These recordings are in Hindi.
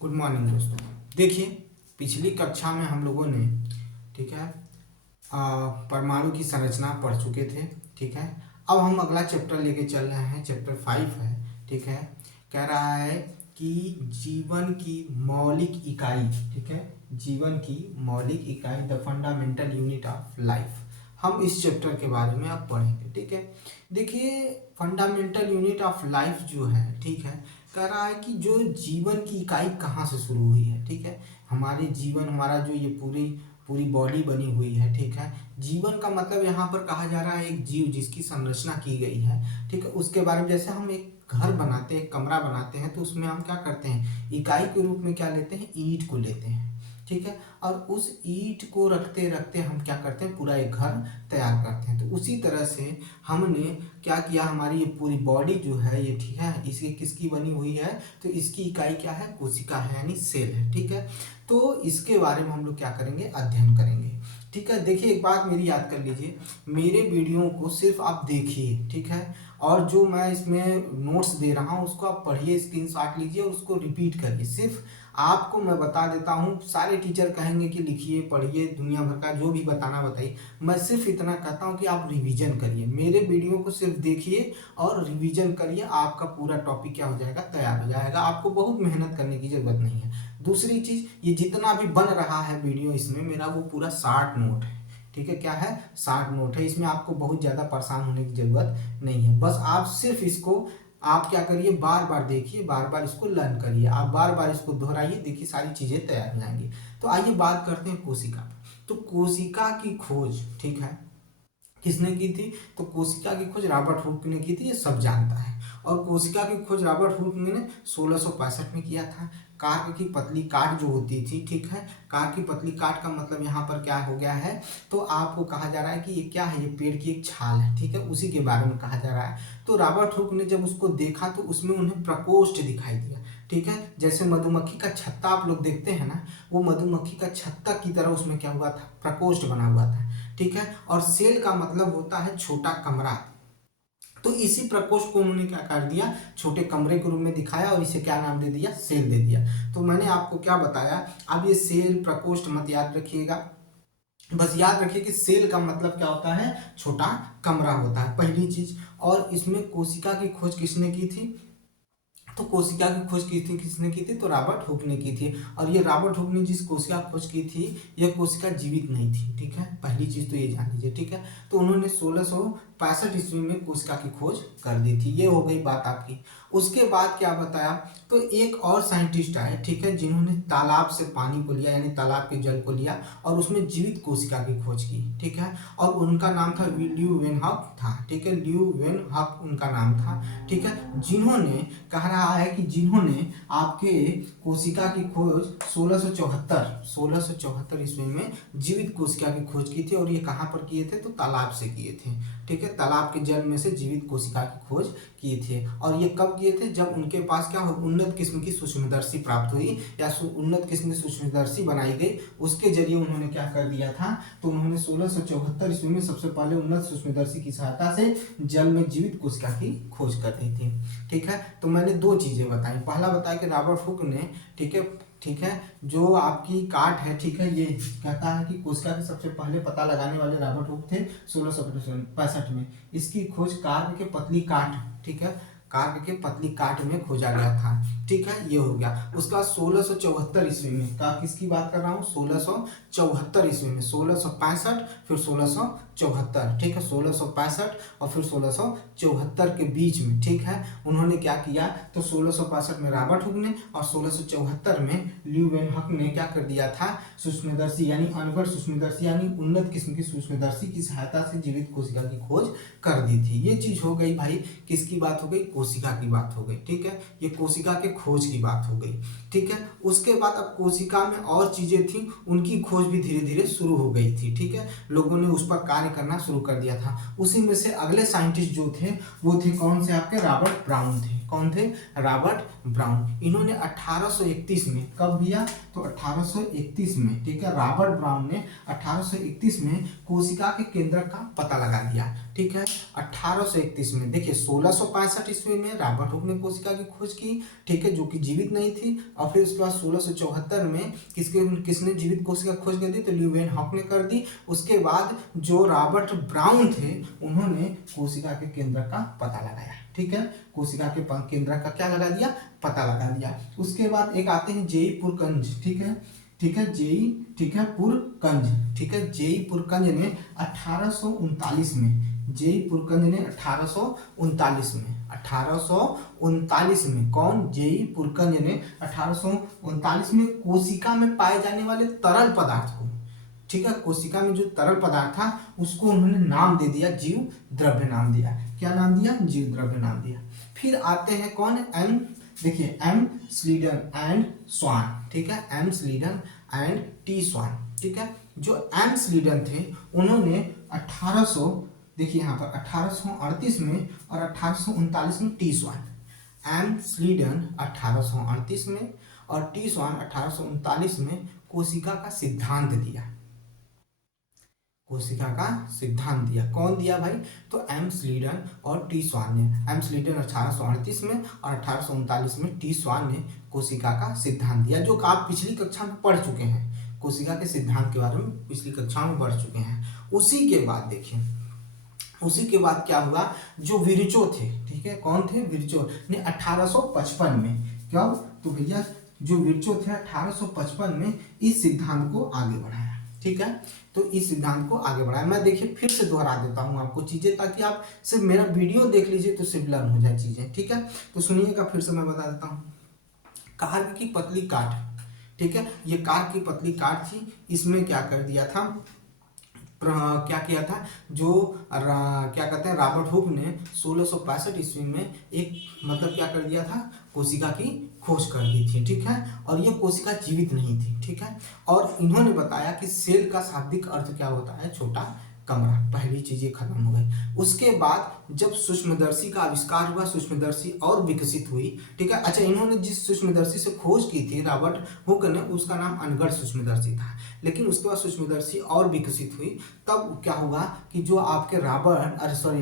गुड मॉर्निंग दोस्तों। देखिए, पिछली कक्षा में हम लोगों ने, ठीक है, परमाणु की संरचना पढ़ चुके थे। ठीक है, अब हम अगला चैप्टर लेके चल रहे हैं, चैप्टर 5 है। ठीक है, कह रहा है कि जीवन की मौलिक इकाई, ठीक है, जीवन की मौलिक इकाई, the fundamental unit of life. हम इस चैप्टर के बारे में अब पढ़ेंगे। ठीक है, देखिए, फंडामेंटल यूनिट ऑफ लाइफ जो है, ठीक है, कह रहा है कि जो जीवन की इकाई कहाँ से शुरू हुई है। ठीक है, हमारे जीवन, हमारा जो ये पूरी पूरी बॉडी बनी हुई है। ठीक है, जीवन का मतलब यहाँ पर कहा जा रहा है एक जीव जिसकी संरचना की गई है। ठीक है, उसके बारे में, जैसे हम एक घर बनाते हैं, एक कमरा बनाते हैं, तो उसमें हम क्या करते हैं, इकाई के रूप में क्या लेते हैं, ईंट को लेते हैं। ठीक है, और उस ईंट को रखते रखते हम क्या करते हैं, पूरा एक घर तैयार करते हैं। तो उसी तरह से हमने क्या किया, हमारी ये पूरी बॉडी जो है ये, ठीक है, इसकी किसकी बनी हुई है, तो इसकी इकाई क्या है, कोशिका है, यानी सेल है। ठीक है, तो इसके बारे में हम लोग क्या करेंगे, अध्ययन करेंगे। ठीक है, देखिए, एक बात मेरी याद कर लीजिए, मेरे वीडियो को सिर्फ आप देखिए। ठीक है, और जो मैं इसमें नोट्स दे रहा हूँ उसको आप पढ़िए, स्क्रीनशॉट लीजिए और उसको रिपीट करिए। सिर्फ आपको मैं बता देता हूँ, सारे टीचर कहेंगे कि लिखिए, पढ़िए, दुनिया भर का जो भी बताना बताइए, मैं सिर्फ इतना कहता हूँ कि आप रिवीजन करिए, मेरे वीडियो को सिर्फ देखिए और रिवीजन करिए, आपका पूरा टॉपिक क्या हो जाएगा, तैयार हो जाएगा। आपको बहुत मेहनत करने की जरूरत नहीं है। दूसरी चीज़, ये जितना भी बन रहा है वीडियो, इसमें मेरा वो पूरा शार्ट नोट है। ठीक है, क्या है, शार्ट नोट है, इसमें आपको बहुत ज़्यादा परेशान होने की ज़रूरत नहीं है। बस आप सिर्फ इसको, आप क्या करिए, बार बार देखिए, बार बार इसको लर्न करिए, आप बार बार इसको दोहराइए, देखिए सारी चीज़ें तैयार हो जाएंगी। तो आइए बात करते हैं कोशिका पर। तो कोशिका की खोज, ठीक है, किसने की थी, तो कोशिका की खोज रॉबर्ट हुक ने की थी, ये सब जानता है। और कोशिका की खोज रॉबर्ट हुक ने 1665 में किया था। कार्क की पतली काट जो होती थी, ठीक है, कार्क की पतली काट का मतलब यहाँ पर क्या हो गया है, तो आपको कहा जा रहा है कि ये क्या है, ये पेड़ की एक छाल है। ठीक है, उसी के बारे में कहा जा रहा है। तो रॉबर्ट हुक ने जब उसको देखा तो उसमें उन्हें प्रकोष्ठ दिखाई दिया। ठीक है, जैसे मधुमक्खी का छत्ता आप लोग देखते हैं ना, वो मधुमक्खी का छत्ता की तरह उसमें क्या हुआ था, प्रकोष्ठ बना हुआ था। ठीक है, और सेल का मतलब होता है छोटा कमरा। तो इसी प्रकोष्ठ को उन्होंने क्या कर दिया, छोटे कमरे के रूप में दिखाया और इसे क्या नाम दे दिया, सेल दे दिया। तो मैंने आपको क्या बताया, अब ये सेल प्रकोष्ठ मत याद रखिएगा, बस याद रखिए कि सेल का मतलब क्या होता है, छोटा कमरा होता है, पहली चीज। और इसमें कोशिका की खोज किसने की थी, तो कोशिका की खोज की थी, किसने की थी, तो रॉबर्ट हुक ने की थी। और ये रॉबर्ट हुक ने जिस कोशिका की खोज की थी, यह कोशिका जीवित नहीं थी। ठीक है, पहली चीज तो ये जान लीजिए। ठीक है, तो उन्होंने 1665 ईस्वी में कोशिका की खोज कर दी थी। ये हो गई बात आपकी। उसके बाद क्या बताया, तो एक और साइंटिस्ट आए, ठीक है, जिन्होंने तालाब से पानी को लिया, यानी तालाब के जल को लिया और उसमें जीवित कोशिका की खोज की। ठीक है, और उनका नाम था ल्यू वेन हक था। ठीक है, ल्यू वेन हक उनका नाम था। ठीक है, जिन्होंने, कह रहा है कि जिन्होंने आपके कोशिका की खोज 1674 ईस्वी में जीवित कोशिका की खोज की थी। और ये कहाँ पर किए थे, तो तालाब से किए थे। ठीक है, तालाब के जल में से जीवित कोशिका की खोज किए थे। और ये कब किए थे, जब उनके पास क्या हो, उन्नत किस्म की सूक्ष्मदर्शी प्राप्त हुई, या उन्नत किस्म की सूक्ष्मदर्शी बनाई गई, उसके जरिए उन्होंने क्या कर दिया था, तो उन्होंने 1674 ईस्वी में सबसे पहले उन्नत सूक्ष्मदर्शी की सहायता से जल में जीवित कोशिका की खोज कर दी थी। ठीक है, तो मैंने दो चीजें बताई, पहला बताया कि रॉबर्ट हुक ने, ठीक है, जो आपकी काट है, ठीक है, ये कहता है कि कोशिका के सबसे पहले पता लगाने वाले रॉबर्ट हुक थे 1665 में। इसकी खोज कार्क के पतली काट, ठीक है, कार्क के पतली काट में खोजा गया था। ठीक है, ये हो गया। उसका 1674 ईस्वी में का, किसकी बात कर रहा हूँ, 1674 ईस्वी में, 1665 फिर 1674। ठीक है, 1665 और फिर 1674 के बीच में, ठीक है, उन्होंने क्या किया, तो 1665 में रॉबर्ट हुक ने और 1674 में ल्यू वेन हक ने क्या कर दिया था, सूक्ष्मदर्शी यानी अनवर सूक्ष्मदर्शी यानी उन्नत किस्म की सूक्ष्मदर्शी की सहायता से जीवित कोशिका की खोज कर दी थी। ये चीज हो गई भाई, किसकी बात हो गई, कोशिका की बात हो गई, ठीक है, ये कोशिका के खोज की बात हो गई, ठीक है। उसके बाद अब कोशिका में और चीजें थी, उनकी खोज भी धीरे धीरे शुरू हो गई थी, ठीक है, लोगों ने उस पर कार्य करना शुरू कर दिया था। उसी में से अगले साइंटिस्ट जो थे वो थे कौन से, आपके रॉबर्ट ब्राउन थे। कौन थे? Robert brown. इन्होंने 1831 में, कब दिया? तो 1831 में, ठीक है, रॉबर्ट ब्राउन ने 1831 में कोशिका के केंद्र का पता लगा दिया, ठीक है। 1831 में देखिए, 1665 ईस्वी में रॉबर्ट हुक ने कोशिका की खोज की, ठीक है, जो कि जीवित नहीं थी। और फिर उसके बाद 1674 में किसने जीवित कोशिका खोज कर दी? तो ल्यूवेन हॉक ने कर दी। उसके बाद जो रॉबर्ट ब्राउन थे उन्होंने कोशिका के केंद्र का पता लगाया, ठीक है, कोशिका के केंद्र का क्या लगा दिया? पता लगा दिया। उसके बाद एक आते हैं जेई पुरकंज, ठीक है, ठीक है, जेई, ठीक है, पुरकंज, ठीक है, जेई पुरकंज ने 1839 में, जेई पुरकंज ने 1839 में, 1839 में, कौन? जेई पुरकंज ने 1839 में कोशिका में पाए जाने वाले तरल पदार्थ को, ठीक है, कोशिका में जो तरल पदार्थ था उसको उन्होंने नाम दे दिया, जीव द्रव्य नाम दिया। क्या नाम दिया? जीव द्रव्य नाम दिया। फिर आते हैं कौन? एम, देखिए, एम स्लीडन एंड स्वान, ठीक है, एम स्लीडन एंड टी स्वान, ठीक है। जो एम स्लीडन थे उन्होंने 1800, देखिए यहाँ पर 1838 में और 1839 में टी स्वान, एम स्लीडन 1838 में और टी स्वान 1839 में कोशिका का सिद्धांत दिया, कोशिका का सिद्धांत दिया। कौन दिया भाई? तो एम स्लीडन और टी स्वान ने। एम स्लीडन 1838 में और 1839 में टी स्वान ने कोशिका का सिद्धांत दिया, जो आप पिछली कक्षा में पढ़ चुके हैं, कोशिका के सिद्धांत के बारे में पिछली कक्षा में पढ़ चुके हैं। उसी के बाद देखिए, उसी के बाद क्या हुआ? जो विरचो थे, ठीक है, कौन थे? विरचो ने 1855 में, कब? तो भैया जो विरचो थे 1855 में इस सिद्धांत को आगे बढ़ाया, ठीक है, तो इस सिद्धांत को आगे बढ़ाया। मैं देखिए फिर से दोहरा देता हूँ आपको चीजें, ताकि आप सिर्फ मेरा वीडियो देख लीजिए तो सिर्फ लर्न हो जाए चीजें, ठीक है। तो सुनिएगा, फिर से मैं बता देता हूँ। कार्क की पतली काठ, ठीक है, ये कार्क की पतली काठ थी, इसमें क्या कर दिया था, क्या किया था, जो क्या कहते हैं, रॉबर्ट हुक ने 1665 ईस्वी में एक, मतलब क्या कर दिया था, कोशिका की खोज कर दी थी, ठीक है, और ये कोशिका जीवित नहीं थी, ठीक है। और इन्होंने बताया कि सेल का शाब्दिक अर्थ क्या होता है? छोटा कमरा। पहली चीज ये खत्म हो गई। उसके बाद जब सूक्ष्मदर्शी का आविष्कार हुआ, सूक्ष्मदर्शी और विकसित हुई, ठीक है। अच्छा, इन्होंने जिस सूक्ष्मदर्शी से खोज की थी रॉबर्ट हुक ने, उसका नाम अनगढ़ सूक्ष्मदर्शी था, लेकिन उसके बाद सूक्ष्मदर्शी और विकसित हुई। तब क्या हुआ कि जो आपके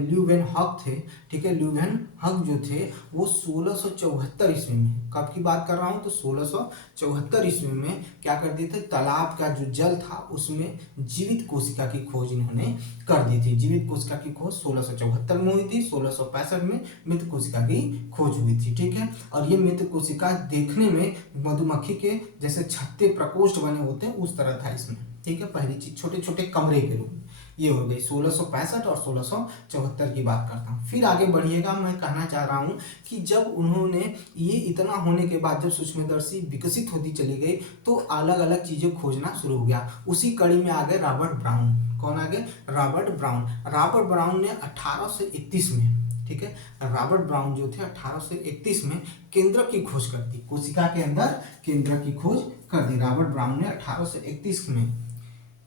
ल्यूवेन हॉक थे, ठीक है, ल्यूवेन हॉक जो थे वो 1674 ईस्वी में, कब की बात कर रहा हूँ? तो 1674 ईस्वी में क्या कर दिए थे, तालाब का जो जल था उसमें जीवित कोशिका की खोज इन्होंने कर दी थी। जीवित कोशिका की खोज 1674 में हुई थी। 1665 में मृत कोशिका की खोज हुई थी, ठीक है। और ये मृत कोशिका देखने में मधुमक्खी के जैसे छत्ते प्रकोष्ठ बने होते हैं उस तरह था इसमें, ठीक है। पहली चीज, छोटे छोटे कमरे के रूप में, ये हो गई 1665 और 1674 की बात करता हूँ। फिर आगे बढ़िएगा, मैं कहना चाह रहा हूँ कि जब उन्होंने ये इतना होने के बाद जब सूक्ष्मदर्शी विकसित होती चली गई तो अलग अलग चीजें खोजना शुरू हो गया। उसी कड़ी में आ गए रॉबर्ट ब्राउन। कौन आ गए? Robert brown. रॉबर्ट ब्राउन ने 1831 में, ठीक है, रॉबर्ट ब्राउन जो थे 1831 में केंद्र की खोज कर दी, कोशिका के अंदर केंद्र की खोज कर दी रॉबर्ट ब्राउन ने 1831 में,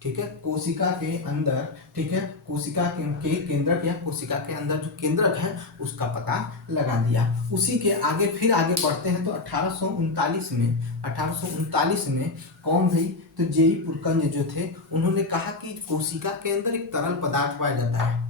ठीक है, कोशिका के अंदर, ठीक है, कोशिका के केंद्रक या कोशिका के अंदर जो केंद्रक है उसका पता लगा दिया। उसी के आगे फिर आगे बढ़ते हैं तो 1839 में कौन भाई? तो जेई पुरकंज जो थे उन्होंने कहा कि कोशिका के अंदर एक तरल पदार्थ पाया जाता है,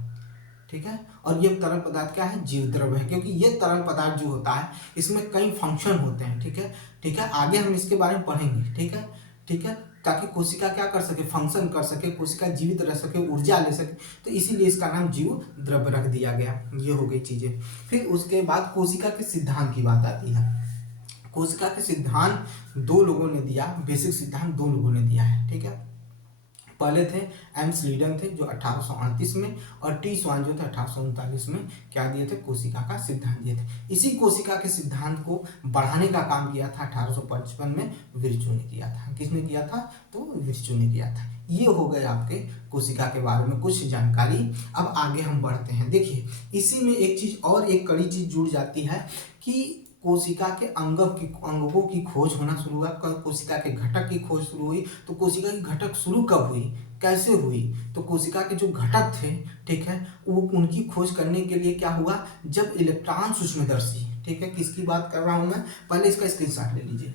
ठीक है, और ये तरल पदार्थ क्या है? जीव द्रव्य है, क्योंकि ये तरल पदार्थ जो होता है इसमें कई फंक्शन होते हैं, ठीक है, ठीक है, आगे हम इसके बारे में पढ़ेंगे, ठीक है, ठीक है, ताकि कोशिका क्या कर सके? फंक्शन कर सके, कोशिका जीवित रह सके, ऊर्जा ले सके, तो इसीलिए इसका नाम जीव द्रव्य रख दिया गया। ये हो गई चीजें। फिर उसके बाद कोशिका के सिद्धांत की बात आती है। कोशिका के सिद्धांत दो लोगों ने दिया, बेसिक सिद्धांत दो लोगों ने दिया है, ठीक है। पहले थे एम स्लीडन थे जो 1838 में, और टी स्वान जो थे 1839 में क्या दिए थे, कोशिका का सिद्धांत दिए थे। इसी कोशिका के सिद्धांत को बढ़ाने का काम किया था 1855 में विर्चू ने किया था। किसने किया था, तो विर्चू ने किया था। ये हो गए आपके कोशिका के बारे में कुछ जानकारी। अब आगे हम बढ़ते हैं। देखिए इसी में एक चीज और, एक कड़ी चीज जुड़ जाती है कि कोशिका के अंगों की खोज होना शुरू हुआ, कोशिका के घटक की खोज शुरू हुई। तो कोशिका की घटक शुरू कब हुई, कैसे हुई, तो कोशिका के जो घटक थे, ठीक है, वो उनकी खोज करने के लिए क्या हुआ, जब इलेक्ट्रॉन सूक्ष्मदर्शी, ठीक है, किसकी बात कर रहा हूं मैं, पहले इसका स्क्रीनशॉट ले लीजिए।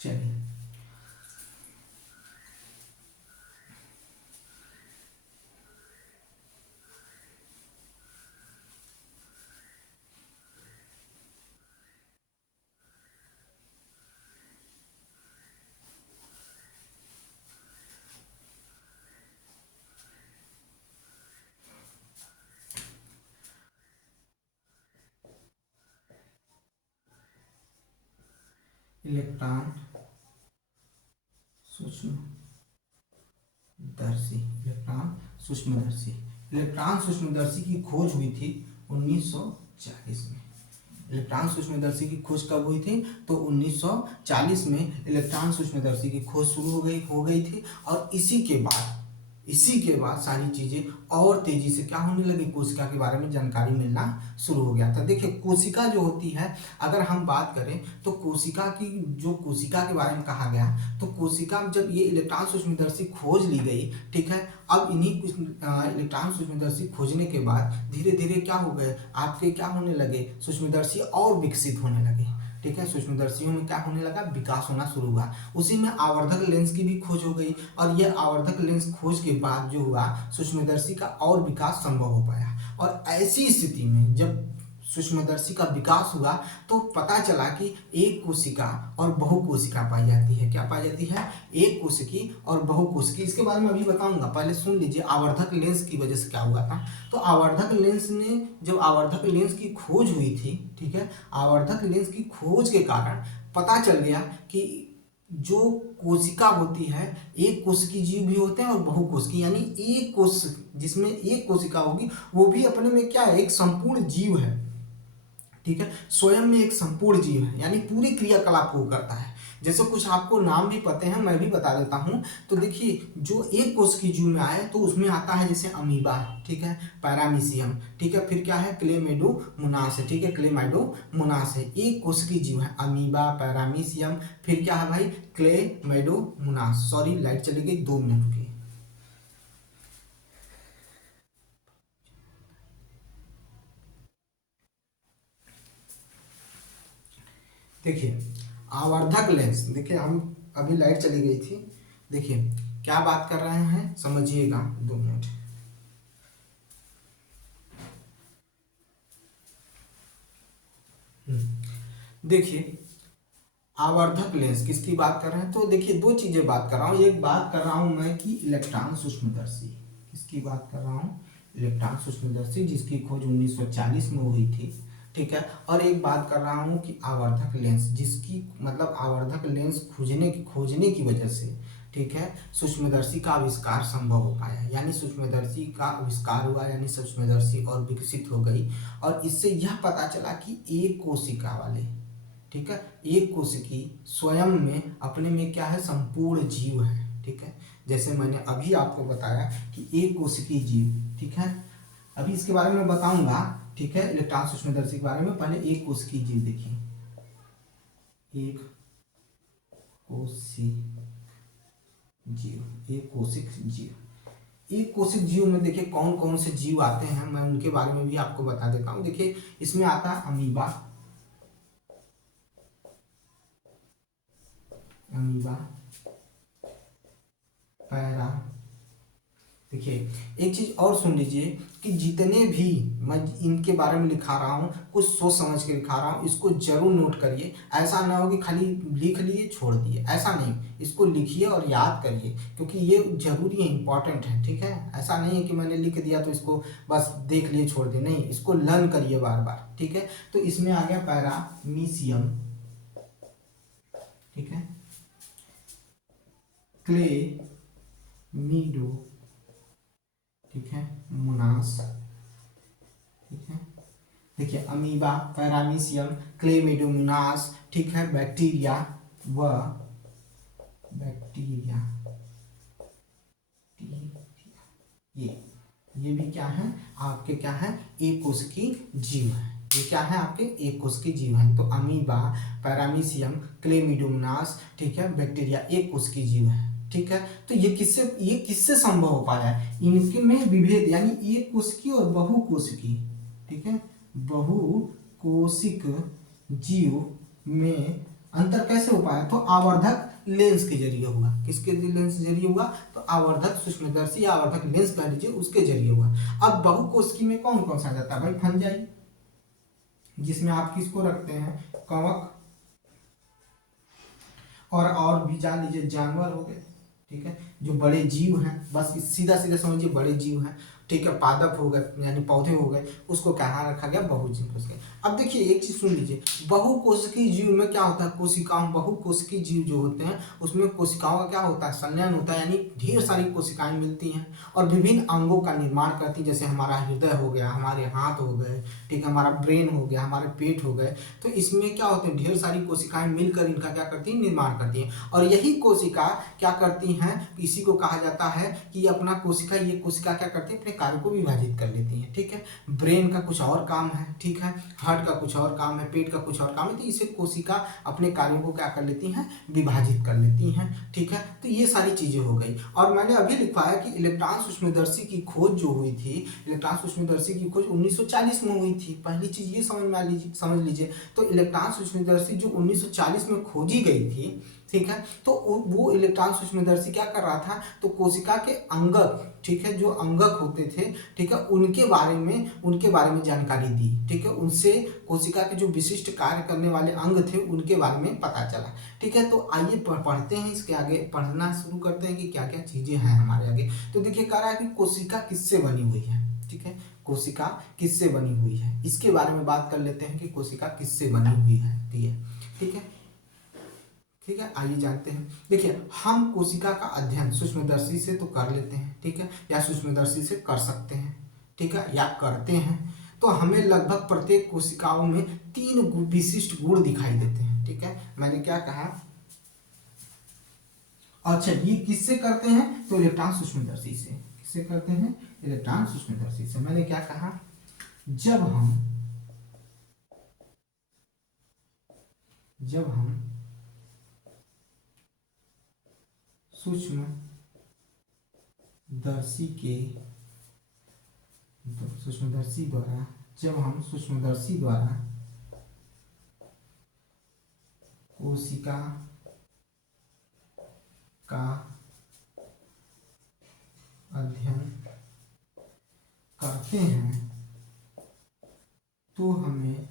चलिए इलेक्ट्रॉन सूक्ष्मदर्शी, इलेक्ट्रॉन सूक्ष्मदर्शी की खोज हुई थी 1940 में। इलेक्ट्रॉन सूक्ष्मदर्शी की खोज कब हुई थी, तो 1940 में इलेक्ट्रॉन सूक्ष्मदर्शी की खोज शुरू हो गई थी। और इसी के बाद सारी चीजें और तेजी से क्या होने लगी, कोशिका के बारे में जानकारी मिलना शुरू हो गया था। देखिए कोशिका जो होती है, अगर हम बात करें तो कोशिका के बारे में कहा गया, तो कोशिका जब ये इलेक्ट्रॉन सूक्ष्मदर्शी खोज ली गई, ठीक है, अब इन्हीं इलेक्ट्रॉन सूक्ष्मदर्शी खोजने के बाद धीरे धीरे क्या हो गए, आपके क्या होने लगे, सूक्ष्मदर्शी और विकसित होने लगे, ठीक है, सूक्ष्मदर्शियों में क्या होने लगा, विकास होना शुरू हुआ। उसी में आवर्धक लेंस की भी खोज हो गई, और यह आवर्धक लेंस खोज के बाद जो हुआ, सूक्ष्मदर्शी का और विकास संभव हो पाया। और ऐसी स्थिति में जब सूक्ष्मदर्शी का विकास हुआ तो पता चला कि एक कोशिका और बहुकोशिका पाई जाती है। क्या पाई जाती है, एक कोशिकी और बहुकोशिकी। इसके बारे में अभी बताऊंगा, पहले सुन लीजिए आवर्धक लेंस की वजह से क्या हुआ था। तो आवर्धक लेंस की खोज हुई थी, ठीक है, आवर्धक लेंस की खोज के कारण पता चल गया कि जो कोशिका होती है, एक कोशिकी जीव भी होते हैं और बहुकोशिकी, यानी एक कोश जिसमें एक कोशिका होगी वो भी अपने में क्या है, एक संपूर्ण जीव है, ठीक है, स्वयं में एक संपूर्ण जीव है, यानी पूरी क्रियाकलाप को करता है। जैसे कुछ आपको नाम भी पते हैं, मैं भी बता देता हूं। तो देखिए जो एक कोशिकी जीव में आए तो उसमें आता है जैसे अमीबा, ठीक है, पैरामीशियम, ठीक है, फिर क्या है, क्लेमेडोमोनास है, ठीक है, क्लेमाइडोमोनास है, एक कोशिकी जीव है, अमीबा, पैरामीशियम, फिर क्या है भाई, क्लेमेडोमोनास। सॉरी लाइट चली गई, 2 मिनट की। देखिए आवर्धक लेंस, देखिए हम अभी लाइट चली गई थी, देखिए क्या बात कर रहे हैं समझिएगा, 2 मिनट। देखिए आवर्धक लेंस किसकी बात कर रहे हैं, तो देखिए 2 चीजें बात कर रहा हूं। एक बात कर रहा हूं मैं कि इलेक्ट्रॉन सूक्ष्मदर्शी, किसकी बात कर रहा हूं, इलेक्ट्रॉन सूक्ष्मदर्शी, जिसकी खोज 1940 में हुई थी, ठीक है। और एक बात कर रहा हूं कि आवर्धक लेंस, जिसकी मतलब आवर्धक लेंस खोजने की वजह से, ठीक है, सूक्ष्मदर्शी का आविष्कार संभव हो पाया, यानी सूक्ष्मदर्शी का आविष्कार हुआ, यानी सूक्ष्मदर्शी और विकसित हो गई। और इससे यह पता चला कि एक कोशिका वाले, ठीक है, एक कोशिकी स्वयं में अपने में क्या है, संपूर्ण जीव है, ठीक है। जैसे मैंने अभी आपको बताया कि एक कोशिकी जीव, ठीक है, अभी इसके बारे में बताऊंगा, ठीक है, इलेक्ट्रॉन सूक्ष्मदर्शी के बारे में। पहले एक कोशिकी जीव देखिए, एक कोशिक जीव, एक कोशिक जीव में देखिए कौन कौन से जीव आते हैं, मैं उनके बारे में भी आपको बता देता हूं। देखिए इसमें आता है अमीबा, पैरा, देखिए एक चीज और सुन लीजिए कि जितने भी मैं इनके बारे में लिखा रहा हूँ, कुछ सोच समझ के लिखा रहा हूँ, इसको जरूर नोट करिए। ऐसा ना हो कि खाली लिख लिए छोड़ दिए, ऐसा नहीं, इसको लिखिए और याद करिए, क्योंकि ये जरूरी है, इंपॉर्टेंट है, ठीक है। ऐसा नहीं है कि मैंने लिख दिया तो इसको बस देख लिए छोड़ दिए, नहीं, इसको लर्न करिए बार बार, ठीक है। तो इसमें आ गया पैरामीशियम, ठीक है, क्लेमिडो, ठीक है, मोनास, ठीक है। देखिए अमीबा, पैरामीशियम, क्लेमिडोमोनास, ठीक है, बैक्टीरिया व बैक्टीरिया, ये भी क्या है आपके, क्या है, एक कोशिकीय जीव है। ये क्या है आपके, एक कोशिकीय जीव है। तो अमीबा, पैरामीशियम, क्लेमिडोमोनास, ठीक है, बैक्टीरिया एक कोशिकीय जीव है, ठीक है। तो ये किससे संभव हो पाया है, इनके में विभेद, यानी एक कोशिकीय और बहुकोशिकीय, ठीक है, बहुकोशिक जीव में अंतर कैसे हो पाया, तो आवर्धक लेंस के जरिए हुआ। किसके लेंस के जरिए हुआ, तो आवर्धक सूक्ष्मदर्शी या आवर्धक लेंस कह लीजिए, उसके जरिए हुआ। अब बहुकोशिकीय में कौन कौन सा आ जाता है भाई, फंजाई, जिसमें आप किसको रखते हैं, कवक, और भी जान लीजिए जानवर हो गए, ठीक है, जो बड़े जीव हैं, बस सीधा सीधा समझिए बड़े जीव हैं, ठीक है, पादप हो गए यानी पौधे हो गए, उसको कहाँ रखा गया, बहुजीव कोशिकीय। अब देखिए एक चीज सुन लीजिए, बहुकोशिकीय जीव में क्या होता है, कोशिकाओं, बहुकोशिकीय जीव जो होते हैं उसमें कोशिकाओं का क्या होता है, संलयन होता है, यानी ढेर सारी कोशिकाएं मिलती हैं और विभिन्न अंगों का निर्माण करती हैं, जैसे हमारा हृदय हो गया, हमारे हाथ हो गए, ठीक है, हमारा ब्रेन हो गया, हमारे पेट हो गए। तो इसमें क्या होते हैं, ढेर सारी कोशिकाएं मिलकर इनका क्या करती हैं, निर्माण करती हैं। और यही कोशिका क्या करती हैं, इसी को कहा जाता है कि अपना कोशिका, ये कोशिका क्या करती है, अपने कार्य को विभाजित कर लेती हैं, ठीक है। ब्रेन का कुछ और काम है, ठीक है, हार्ट का कुछ और काम है, पेट का कुछ और काम है, तो इसे कोशिका अपने कार्यों को क्या कर लेती हैं, विभाजित कर लेती हैं, ठीक है। तो ये सारी चीजें हो गई। और मैंने अभी लिखवाया कि इलेक्ट्रॉन सूक्ष्मदर्शी की खोज जो हुई थी, इलेक्ट्रॉन सूक्ष्मदर्शी की खोज 1940 में हुई थी। पहली चीज ये समझ लीजिए। तो इलेक्ट्रॉन सूक्ष्मदर्शी जो 1940 में खोजी गई थी, ठीक है, तो वो इलेक्ट्रॉन सूक्ष्मदर्शी क्या कर रहा था, तो कोशिका के अंगक, ठीक है, जो अंगक होते थे, ठीक है, उनके बारे में जानकारी दी, ठीक है, उनसे कोशिका के जो विशिष्ट कार्य करने वाले अंग थे उनके बारे में पता चला, ठीक है। तो आइए पढ़ते हैं, इसके आगे पढ़ना शुरू करते हैं कि क्या क्या चीजें हैं हमारे आगे। तो देखिए कह रहा है कि कोशिका किससे बनी हुई है, ठीक है, कोशिका किससे बनी हुई है, इसके बारे में बात कर लेते हैं कि कोशिका किससे बनी हुई है, ठीक है, ठीक है। आइए जानते हैं। देखिए हम कोशिका का अध्ययन सूक्ष्मदर्शी से तो कर लेते हैं, ठीक है, या सूक्ष्मदर्शी से कर सकते हैं, ठीक है, या करते हैं। तो हमें लगभग प्रत्येक कोशिकाओं में 3 विशिष्ट गुण दिखाई देते हैं, ठीक है। मैंने क्या कहा, अच्छा ये किससे करते हैं, तो इलेक्ट्रॉन सूक्ष्मदर्शी से। किससे करते हैं, इलेक्ट्रॉन सूक्ष्मदर्शी से। मैंने क्या कहा, जब हम सूक्ष्मदर्शी द्वारा कोशिका का अध्ययन करते हैं तो हमें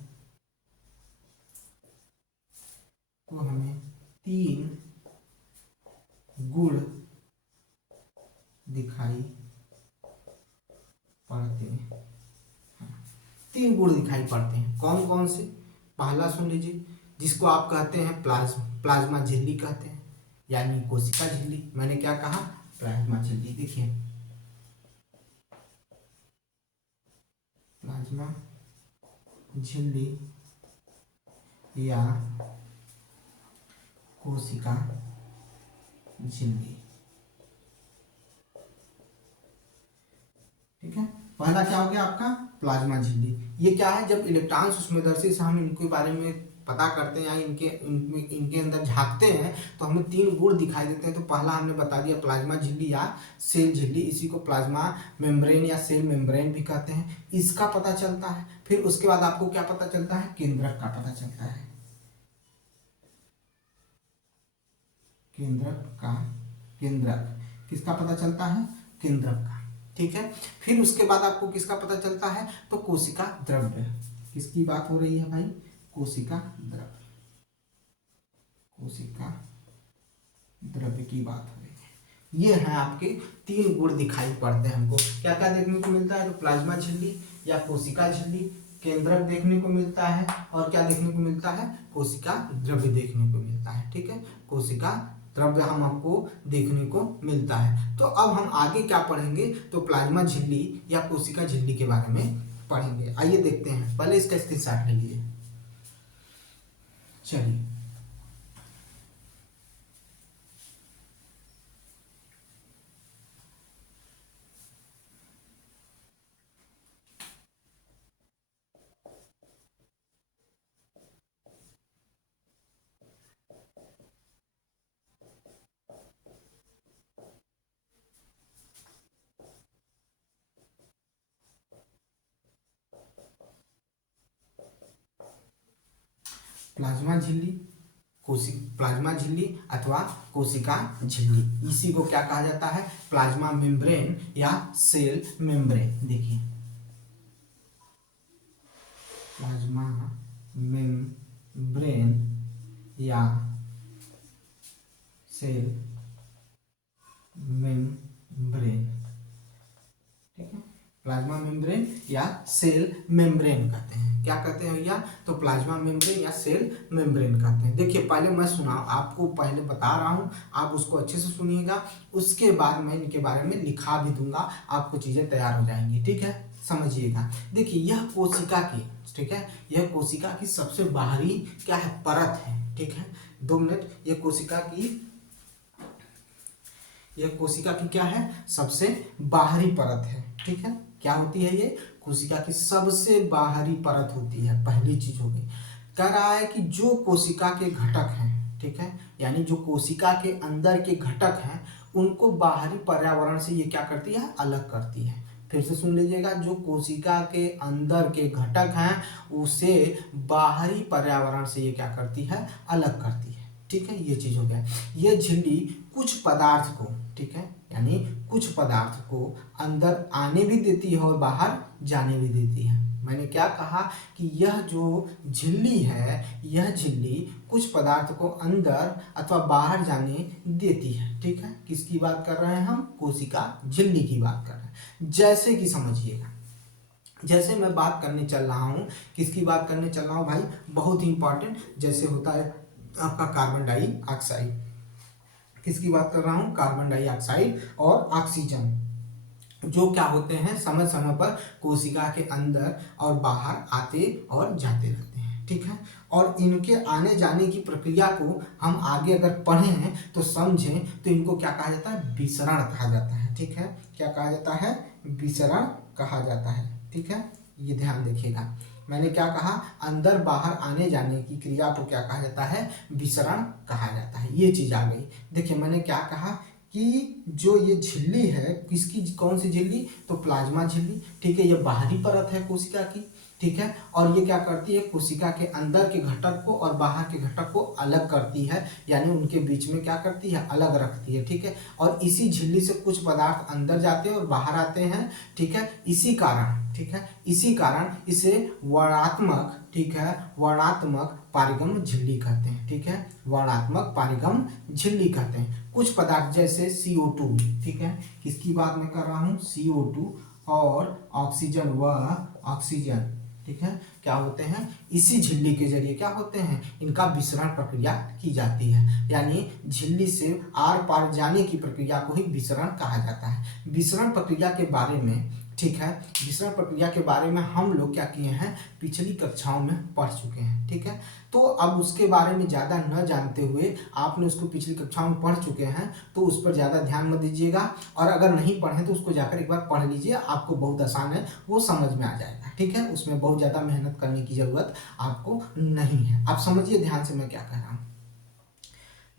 3 गुण दिखाई पड़ते हैं। 3 गुण दिखाई पड़ते हैं, कौन कौन से, पहला सुन लीजिए, जिसको आप कहते हैं प्लाज्मा झिल्ली कहते हैं, यानी कोशिका झिल्ली। मैंने क्या कहा, प्लाज्मा झिल्ली। देखिए प्लाज्मा झिल्ली या कोशिका झिल्ली, ठीक है। पहला क्या हो गया आपका, प्लाज्मा झिल्ली। ये क्या है, जब इलेक्ट्रॉन सूक्ष्मदर्शी से हम इनके बारे में पता करते हैं या इनके अंदर झांकते हैं तो हमें 3 गुण दिखाई देते हैं। तो पहला हमने बता दिया प्लाज्मा झिल्ली या सेल झिल्ली, इसी को प्लाज्मा मेम्ब्रेन या सेल मेम्ब्रेन भी कहते हैं, इसका पता चलता है। फिर उसके बाद आपको क्या पता चलता है, केंद्रक का पता चलता है, केंद्रक किसका पता चलता है, केंद्रक का, ठीक है। फिर उसके बाद आपको किसका पता चलता है, तो कोशिका द्रव्य। किसकी बात हो रही है भाई, कोशिका द्रव्य की बात हो रही है। ये है आपके 3 गुण दिखाई पड़ते हैं हमको। क्या क्या देखने को मिलता है, तो प्लाज्मा झिल्ली या कोशिका झिल्ली, केंद्रक देखने को मिलता है, और क्या देखने को मिलता है, कोशिका द्रव्य देखने को मिलता है, ठीक है, कोशिका द्रव्य हम आपको देखने को मिलता है। तो अब हम आगे क्या पढ़ेंगे, तो प्लाज्मा झिल्ली या कोशिका झिल्ली के बारे में पढ़ेंगे। आइए देखते हैं, पहले इसका स्क्रीनशॉट ले लीजिए। चलिए, प्लाज्मा झिल्ली, प्लाज्मा झिल्ली अथवा कोशिका झिल्ली, इसी को क्या कहा जाता है, प्लाज्मा मेम्ब्रेन या सेल मेम्ब्रेन। देखिए, प्लाज्मा मेम्ब्रेन या सेल मेम्ब्रेन, ठीक है, प्लाज्मा मेम्ब्रेन या सेल मेम्ब्रेन कहते हैं। क्या कहते हैं भैया, तो प्लाज्मा मेम्ब्रेन या सेल मेम्ब्रेन कहते हैं। देखिए, पहले मैं आपको पहले बता रहा हूँ, आप उसको अच्छे से सुनिएगा, उसके बाद मैं इनके बारे में लिखा भी दूंगा, आपको चीजें तैयार हो जाएंगी, ठीक है, समझिएगा। देखिए, यह कोशिका की, ठीक है, यह कोशिका की सबसे बाहरी क्या है, परत है, ठीक है। 2 मिनट, यह कोशिका की क्या है, सबसे बाहरी परत है, ठीक है। क्या होती है ये, कोशिका की सबसे बाहरी परत होती है, पहली चीज हो गई। कह रहा है कि जो कोशिका के घटक हैं, ठीक है, यानी जो कोशिका के अंदर के घटक हैं, उनको बाहरी पर्यावरण से ये क्या करती है, अलग करती है। फिर से सुन लीजिएगा, जो कोशिका के अंदर के घटक हैं उसे बाहरी पर्यावरण से ये क्या करती है, अलग करती है, ठीक है। ये चीज हो गया। ये झिल्ली कुछ पदार्थ को, ठीक है, यानी कुछ पदार्थ को अंदर आने भी देती है और बाहर जाने भी देती है। मैंने क्या कहा कि यह जो झिल्ली है, यह झिल्ली कुछ पदार्थ को अंदर अथवा बाहर जाने देती है, ठीक है। किसकी बात कर रहे हैं हम, कोशिका झिल्ली की बात कर रहे हैं। जैसे कि समझिएगा, जैसे मैं बात करने चल रहा हूँ, किसकी बात करने चल रहा हूँ भाई, बहुत ही इंपॉर्टेंट, जैसे होता है आपका कार्बन डाइऑक्साइड। किसकी बात कर रहा हूँ, कार्बन डाइऑक्साइड और ऑक्सीजन, जो क्या होते हैं, समय समय पर कोशिका के अंदर और बाहर आते और जाते रहते हैं, ठीक है। और इनके आने जाने की प्रक्रिया को हम आगे अगर पढ़े हैं तो समझें, तो इनको क्या कहा जाता है, विसरण कहा जाता है, ठीक है। क्या कहा जाता है, विसरण कहा जाता है, ठीक है। ये ध्यान देखिएगा, मैंने क्या कहा, अंदर बाहर आने जाने की क्रिया को क्या कहा जाता है, विसरण कहा जाता है। ये चीज आ गई। देखिए, मैंने क्या कहा कि जो ये झिल्ली है, किसकी, कौन सी झिल्ली, तो प्लाज्मा झिल्ली, ठीक है। ये बाहरी परत है कोशिका की, ठीक है। और ये क्या करती है, कोशिका के अंदर के घटक को और बाहर के घटक को अलग करती है, यानी उनके बीच में क्या करती है, अलग रखती है, ठीक है। और इसी झिल्ली से कुछ पदार्थ अंदर जाते हैं और बाहर आते हैं, ठीक है। इसी कारण, ठीक है, इसी कारण इसे वर्णात्मक, ठीक है, वर्णात्मक पारिगम झिल्ली कहते हैं, ठीक है, वर्णात्मक पारिगम झिल्ली कहते हैं। कुछ पदार्थ जैसे CO2, ठीक है, किसकी बात मैं कर रहा हूँ, CO2 और ऑक्सीजन व ऑक्सीजन, ठीक है, क्या होते हैं, इसी झिल्ली के जरिए क्या होते हैं, इनका विसरण प्रक्रिया की जाती है, यानी झिल्ली से आर पार जाने की प्रक्रिया को ही विसरण कहा जाता है। विसरण प्रक्रिया के बारे में, ठीक है, विसरण प्रक्रिया के बारे में हम लोग क्या किए हैं, पिछली कक्षाओं में पढ़ चुके हैं, ठीक है। तो अब उसके बारे में ज़्यादा न जानते हुए, आपने उसको पिछली कक्षाओं में पढ़ चुके हैं, तो उस पर ज़्यादा ध्यान मत दीजिएगा, और अगर नहीं पढ़े तो उसको जाकर एक बार पढ़ लीजिए, आपको बहुत आसान है, वो समझ में आ जाएगा, ठीक है। उसमें बहुत ज़्यादा मेहनत करने की ज़रूरत आपको नहीं है। आप समझिए ध्यान से मैं क्या कह रहा हूँ।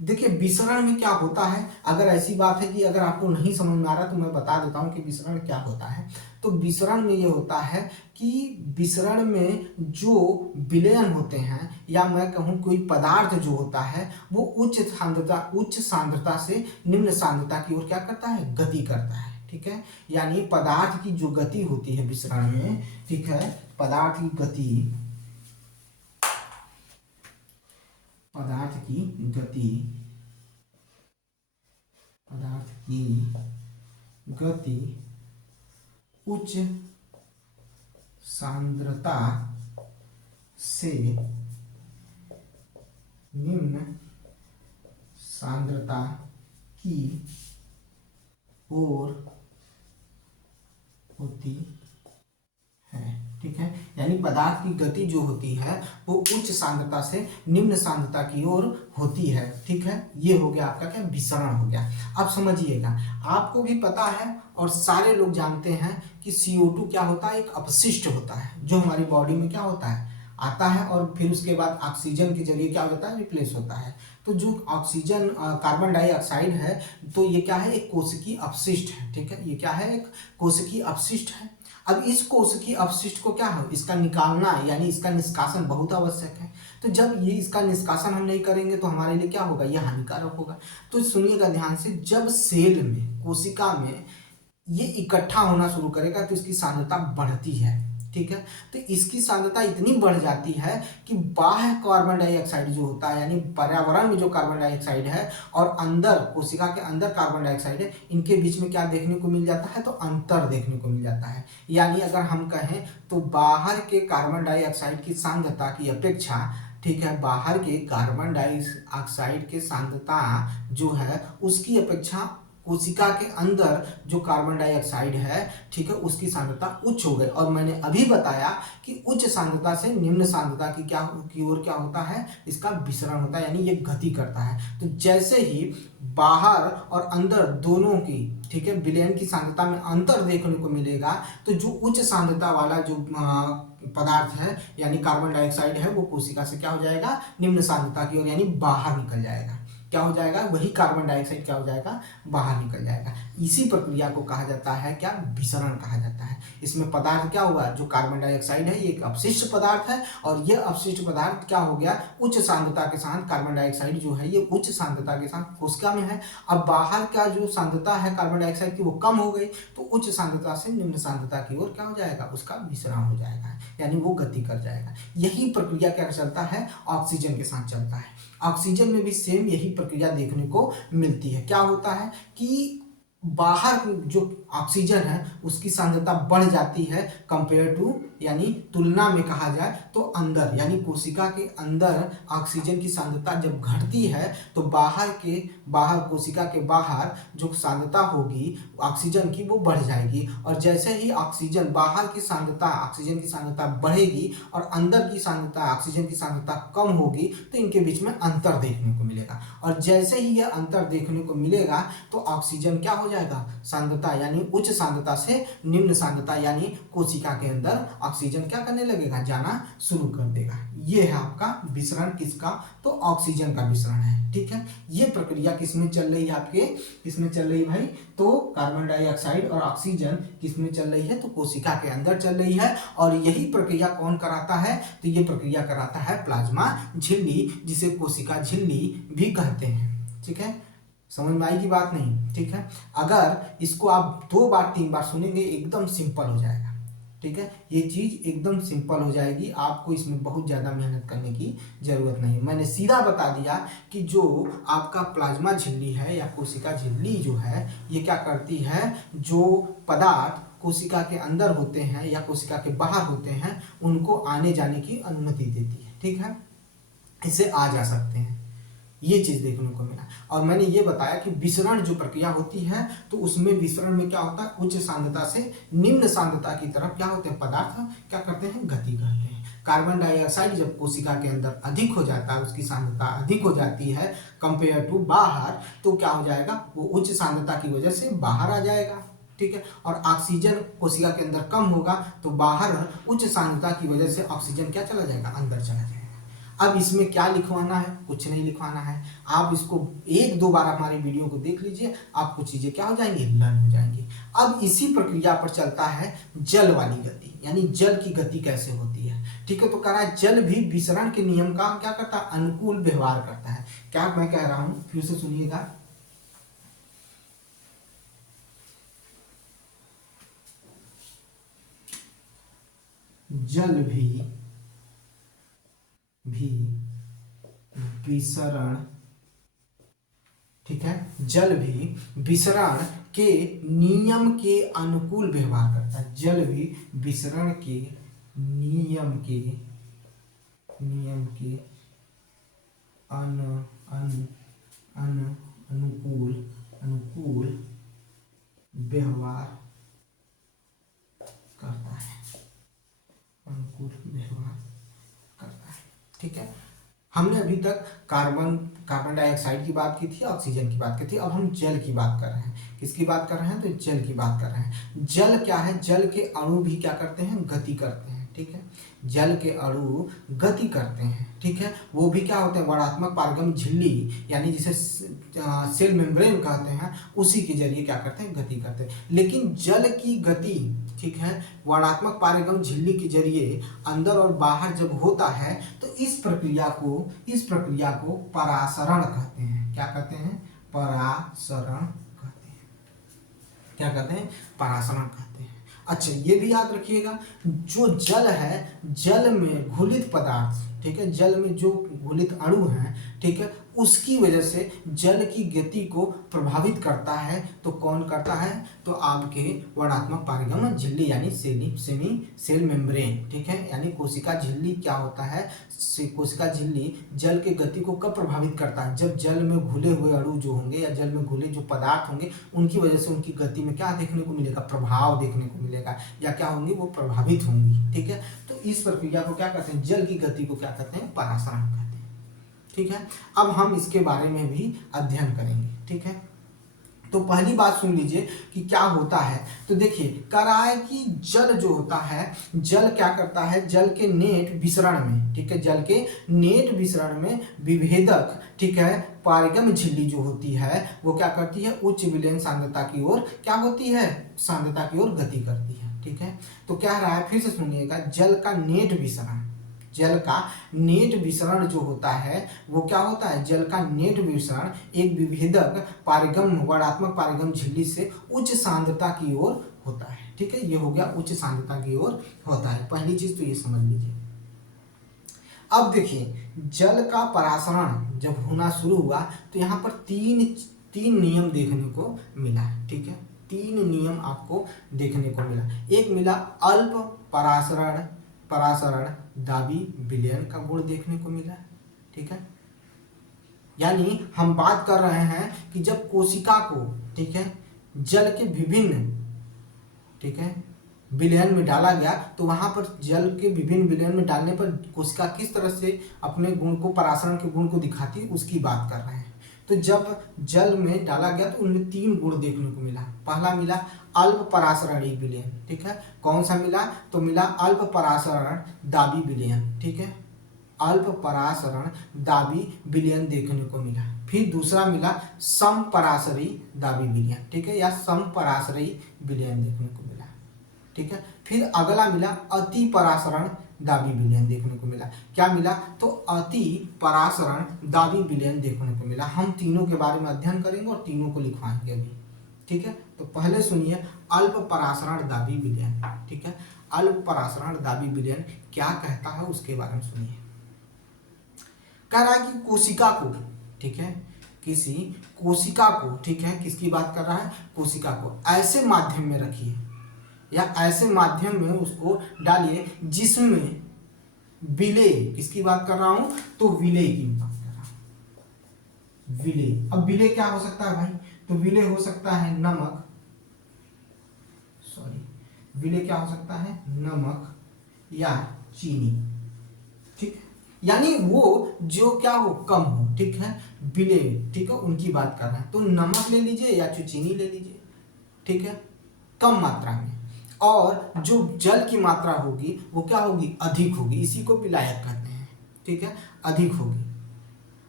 देखिए, विसरण में क्या होता है, अगर ऐसी बात है कि अगर आपको नहीं समझ में आ रहा तो मैं बता देता हूँ कि विसरण क्या होता है। तो विसरण में ये होता है कि विसरण में जो विलयन होते हैं, या मैं कहूँ कोई पदार्थ जो होता है, वो उच्च सांद्रता से निम्न सांद्रता की ओर क्या करता है, गति करता है, ठीक है। यानी पदार्थ की जो गति होती है विसरण में, ठीक है, पदार्थ की गति, पदार्थ की गति, पदार्थ की गति उच्च सांद्रता से निम्न सांद्रता की ओर होती है। ठीक है, यानी पदार्थ की गति जो होती है वो उच्च सांद्रता से निम्न सांद्रता की ओर होती है। ठीक है, ये हो गया आपका क्या, विसरण हो गया। अब समझिएगा, आपको भी पता है और सारे लोग जानते हैं कि CO2 क्या होता है, एक अपशिष्ट होता है जो हमारी बॉडी में क्या होता है, आता है और फिर उसके बाद ऑक्सीजन के जरिए क्या होता है, रिप्लेस होता है। तो जो ऑक्सीजन कार्बन डाइऑक्साइड है, तो ये क्या है, एक कोशिकीय अपशिष्ट है। ठीक है, ये क्या है, एक कोशिकीय अपशिष्ट है। अब इस कोशिकीय अपशिष्ट को क्या है, इसका निकालना यानी इसका निष्कासन बहुत आवश्यक है। तो जब ये इसका निष्कासन हम नहीं करेंगे तो हमारे लिए क्या होगा, यह हानिकारक होगा। तो सुनिएगा ध्यान से, जब सेल में, कोशिका में ये इकट्ठा होना शुरू करेगा तो इसकी सांद्रता बढ़ती है। ठीक है, तो इसकी सांद्रता इतनी बढ़ जाती है कि बाह्य कार्बन डाइऑक्साइड जो होता है, यानी पर्यावरण में जो कार्बन डाइऑक्साइड है और अंदर कोशिका के अंदर कार्बन डाइऑक्साइड है, इनके बीच में क्या देखने को मिल जाता है, तो अंतर देखने को मिल जाता है। यानी अगर हम कहें तो बाहर के कार्बन डाइऑक्साइड की सांद्रता की अपेक्षा, ठीक है, बाहर के कार्बन डाइऑक्साइड की सांद्रता जो है उसकी अपेक्षा कोशिका के अंदर जो कार्बन डाइऑक्साइड है, ठीक है, उसकी सांद्रता उच्च हो गई। और मैंने अभी बताया कि उच्च सांद्रता से निम्न सांद्रता की ओर क्या होता है, इसका विसरण होता है, यानी ये गति करता है। तो जैसे ही बाहर और अंदर दोनों की, ठीक है, विलयन की सांद्रता में अंतर देखने को मिलेगा, तो जो उच्च सांद्रता वाला जो पदार्थ है यानी कार्बन डाइऑक्साइड है, वो कोशिका से क्या हो जाएगा, निम्न सांद्रता की ओर यानी बाहर निकल जाएगा। क्या हो जाएगा, वही कार्बन डाइऑक्साइड क्या हो जाएगा, बाहर निकल जाएगा। इसी प्रक्रिया को कहा जाता है क्या, विसरण कहा जाता है। इसमें पदार्थ क्या हुआ, जो कार्बन डाइऑक्साइड है ये एक अपशिष्ट पदार्थ है और यह अपशिष्ट पदार्थ क्या हो गया, उच्च सांद्रता के साथ कार्बन डाइऑक्साइड जो है ये उच्च सांद्रता के साथ कोशिका में है। अब बाहर का जो सांद्रता है कार्बन डाइऑक्साइड की वो कम हो गई, तो उच्च सांद्रता से निम्न सांद्रता की ओर क्या हो जाएगा, उसका विसरण हो जाएगा, यानी वो गति कर जाएगा। यही प्रक्रिया क्या चलता है, ऑक्सीजन के साथ चलता है। ऑक्सीजन में भी सेम यही प्रक्रिया देखने को मिलती है। क्या होता है कि बाहर जो ऑक्सीजन है उसकी सांद्रता बढ़ जाती है कंपेयर टू, यानी तुलना में कहा जाए तो अंदर, यानी कोशिका के अंदर ऑक्सीजन की सांद्रता जब घटती है तो बाहर कोशिका के बाहर जो सांद्रता होगी ऑक्सीजन की वो बढ़ जाएगी। और जैसे ही ऑक्सीजन बाहर की सांद्रता, ऑक्सीजन की सांद्रता बढ़ेगी और अंदर की सांद्रता, ऑक्सीजन की सांद्रता कम होगी, तो इनके बीच में अंतर देखने को मिलेगा। और जैसे ही यह अंतर देखने को मिलेगा तो ऑक्सीजन क्या हो जाएगा, सांद्रता यानी उच्च सांद्रता से निम्न सांद्रता यानी कोशिका के अंदर ऑक्सीजन क्या करने लगेगा, जाना शुरू कर देगा। ये है आपका विसरण, किसका, तो ऑक्सीजन का विसरण है। ठीक है, ये प्रक्रिया किसमें चल रही है, आपके किसमें चल रही है भाई, तो कार्बन डाइऑक्साइड और ऑक्सीजन किसमें चल रही है, तो कोशिका के अंदर चल रही है। और यही प्रक्रिया कौन कराता है, तो ये प्रक्रिया कराता है प्लाज्मा झिल्ली, जिसे कोशिका झिल्ली भी कहते हैं। ठीक है, समझ में आई की बात नहीं। ठीक है, अगर इसको आप 2 बार 3 बार सुनेंगे एकदम सिंपल हो जाएगा। ठीक है, ये चीज एकदम सिंपल हो जाएगी, आपको इसमें बहुत ज़्यादा मेहनत करने की जरूरत नहीं। मैंने सीधा बता दिया कि जो आपका प्लाज्मा झिल्ली है या कोशिका झिल्ली जो है ये क्या करती है, जो पदार्थ कोशिका के अंदर होते हैं या कोशिका के बाहर होते हैं उनको आने जाने की अनुमति देती है। ठीक है, इससे आ जा सकते हैं, ये चीज देखने को मिला। और मैंने ये बताया कि विसरण जो प्रक्रिया होती है तो उसमें विसरण में क्या होता है, उच्च सांद्रता से निम्न सांद्रता की तरफ क्या होते हैं, पदार्थ क्या करते हैं, गति करते हैं। कार्बन डाइऑक्साइड जब कोशिका के अंदर अधिक हो जाता है, उसकी सांद्रता अधिक हो जाती है कंपेयर टू बाहर, तो क्या हो जाएगा, वो उच्च सांद्रता की वजह से बाहर आ जाएगा। ठीक है, और ऑक्सीजन कोशिका के अंदर कम होगा तो बाहर उच्च सांद्रता की वजह से ऑक्सीजन क्या चला जाएगा, अंदर चला जाएगा। अब इसमें क्या लिखवाना है, कुछ नहीं लिखवाना है। आप इसको 1-2 बार हमारी वीडियो को देख लीजिए, आपको चीजें क्या हो जाएंगी, लर्न हो जाएंगी। अब इसी प्रक्रिया पर चलता है जल वाली गति, यानी जल की गति कैसे होती है। ठीक है, तो कह रहा है जल भी विसरण के नियम का क्या करता है, अनुकूल व्यवहार करता है। क्या मैं कह रहा हूं, फिर से सुनिएगा, जल भी विसरण, ठीक है, जल भी विसरण के नियम के अनुकूल व्यवहार करता है। जल भी विसरण के नियम के अनुकूल अनुकूल अनुकूल व्यवहार करता है, अनुकूल व्यवहार करता है। ठीक है, हमने अभी तक कार्बन डाइऑक्साइड की बात की थी, ऑक्सीजन की बात की थी। अब हम जल की बात कर रहे हैं। किसकी बात कर रहे हैं? तो जल की बात कर रहे हैं। जल क्या है? जल के अणु भी क्या करते हैं? गति करते हैं। ठीक है, जल के अणु गति करते हैं। ठीक है, वो भी क्या होते हैं? वर्णात्मक पारगम झिल्ली, यानी जिसे सेल मेम्ब्रेन कहते हैं, उसी के जरिए क्या करते हैं? गति करते हैं। लेकिन जल की गति, ठीक है, वर्णात्मक पारगम झिल्ली के जरिए अंदर और बाहर जब होता है तो इस प्रक्रिया को परासरण कहते हैं। क्या कहते हैं? परासरण कहते हैं। क्या कहते हैं? परासरण कहते हैं। अच्छा, ये भी याद रखिएगा, जो जल है, जल में घुलित पदार्थ, ठीक है, जल में जो घुलित अणु हैं, ठीक है, उसकी वजह से जल की गति को प्रभावित करता है। तो कौन करता है? तो आपके वर्णात्मक पारगम झिल्ली, यानी सेल मेम्ब्रेन। ठीक है, यानी कोशिका झिल्ली क्या होता है? कोशिका झिल्ली जल के गति को कब प्रभावित करता है? जब जल में घुले हुए अणु जो होंगे या जल में घुले जो पदार्थ होंगे, उनकी वजह से उनकी गति में क्या देखने को मिलेगा? प्रभाव देखने को मिलेगा, या क्या होंगी? वो प्रभावित होंगी। ठीक है, तो इस प्रक्रिया को क्या कहते हैं? जल की गति को क्या कहते हैं? परासरण कहते हैं। ठीक है, अब हम इसके बारे में भी अध्ययन करेंगे। ठीक है, तो पहली बात सुन लीजिए कि क्या होता है। तो देखिए, कह रहा है कि जल जो होता है, जल क्या करता है? जल के नेट विसरण में, ठीक है, जल के नेट विसरण में विभेदक, ठीक है, पारगम झिल्ली जो होती है वो क्या करती है? उच्च विलयन सांद्रता की ओर क्या होती है? सांद्रता की ओर गति करती है। ठीक है, तो कह रहा है, फिर से सुनिएगा, जल का नेट विसरण, जल का नेट विसरण जो होता है वो क्या होता है? जल का नेट विसरण एक विभेदक पारगम, वर्णात्मक पारगम झिल्ली से उच्च सांद्रता की ओर होता है। ठीक है, ये हो गया उच्च सांद्रता की ओर होता है। पहली चीज तो ये समझ लीजिए। अब देखिए, जल का परासरण जब होना शुरू हुआ तो यहाँ पर तीन नियम देखने को मिला है। ठीक है, 3 नियम आपको देखने को मिला। एक मिला अल्प परासरण दाबी विलयन का गुण देखने को मिला। ठीक है, यानी हम बात कर रहे हैं कि जब कोशिका को, ठीक है, जल के विभिन्न, ठीक है, विलयन में डाला गया तो वहां पर जल के विभिन्न विलयन में डालने पर कोशिका किस तरह से अपने गुण को, परासरण के गुण को दिखाती है, उसकी बात कर रहे हैं। तो जब जल में डाला गया तो उनमें 3 गुण देखने को मिला। पहला मिला अल्प परासरणीय विलयन। ठीक है, कौन सा मिला? तो मिला अल्प परासरण दाबी विलयन। ठीक है, अल्प परासरण दाबी विलयन देखने को मिला। फिर दूसरा मिला सम परासरी दाबी विलयन। ठीक है, या सम परासरी विलयन देखने को मिला। ठीक है, फिर अगला मिला अति परासरण दाबी विलयन देखने को मिला। क्या मिला? तो अति परासरण दाबी विलयन देखने को मिला। हम तीनों के बारे में अध्ययन करेंगे और तीनों को लिखवाएंगे अभी। ठीक है, तो पहले सुनिए अल्प परासरण दाबी विलयन। ठीक है, अल्प परासरण दाबी विलयन क्या कहता है उसके बारे में सुनिए। कह रहा है कि कोशिका को, ठीक है, किसी कोशिका को, ठीक है, किसकी बात कर रहा है? कोशिका को ऐसे माध्यम में रखिए या ऐसे माध्यम में उसको डालिए जिसमें विलेय, किसकी बात कर रहा हूं? तो विलेय की बात कर रहा हूं। विलेय, अब विलेय क्या हो सकता है भाई? तो विलेय हो सकता है नमक, विलेय क्या हो सकता है? नमक या चीनी। ठीक, यानी वो जो क्या हो, कम हो। ठीक है, विलेय, ठीक है, उनकी बात कर रहे हैं। तो नमक ले लीजिए या चीनी ले लीजिए। ठीक है, कम मात्रा में। और जो जल की मात्रा होगी वो क्या होगी? अधिक होगी। इसी को विलायक कहते हैं। ठीक है, अधिक होगी।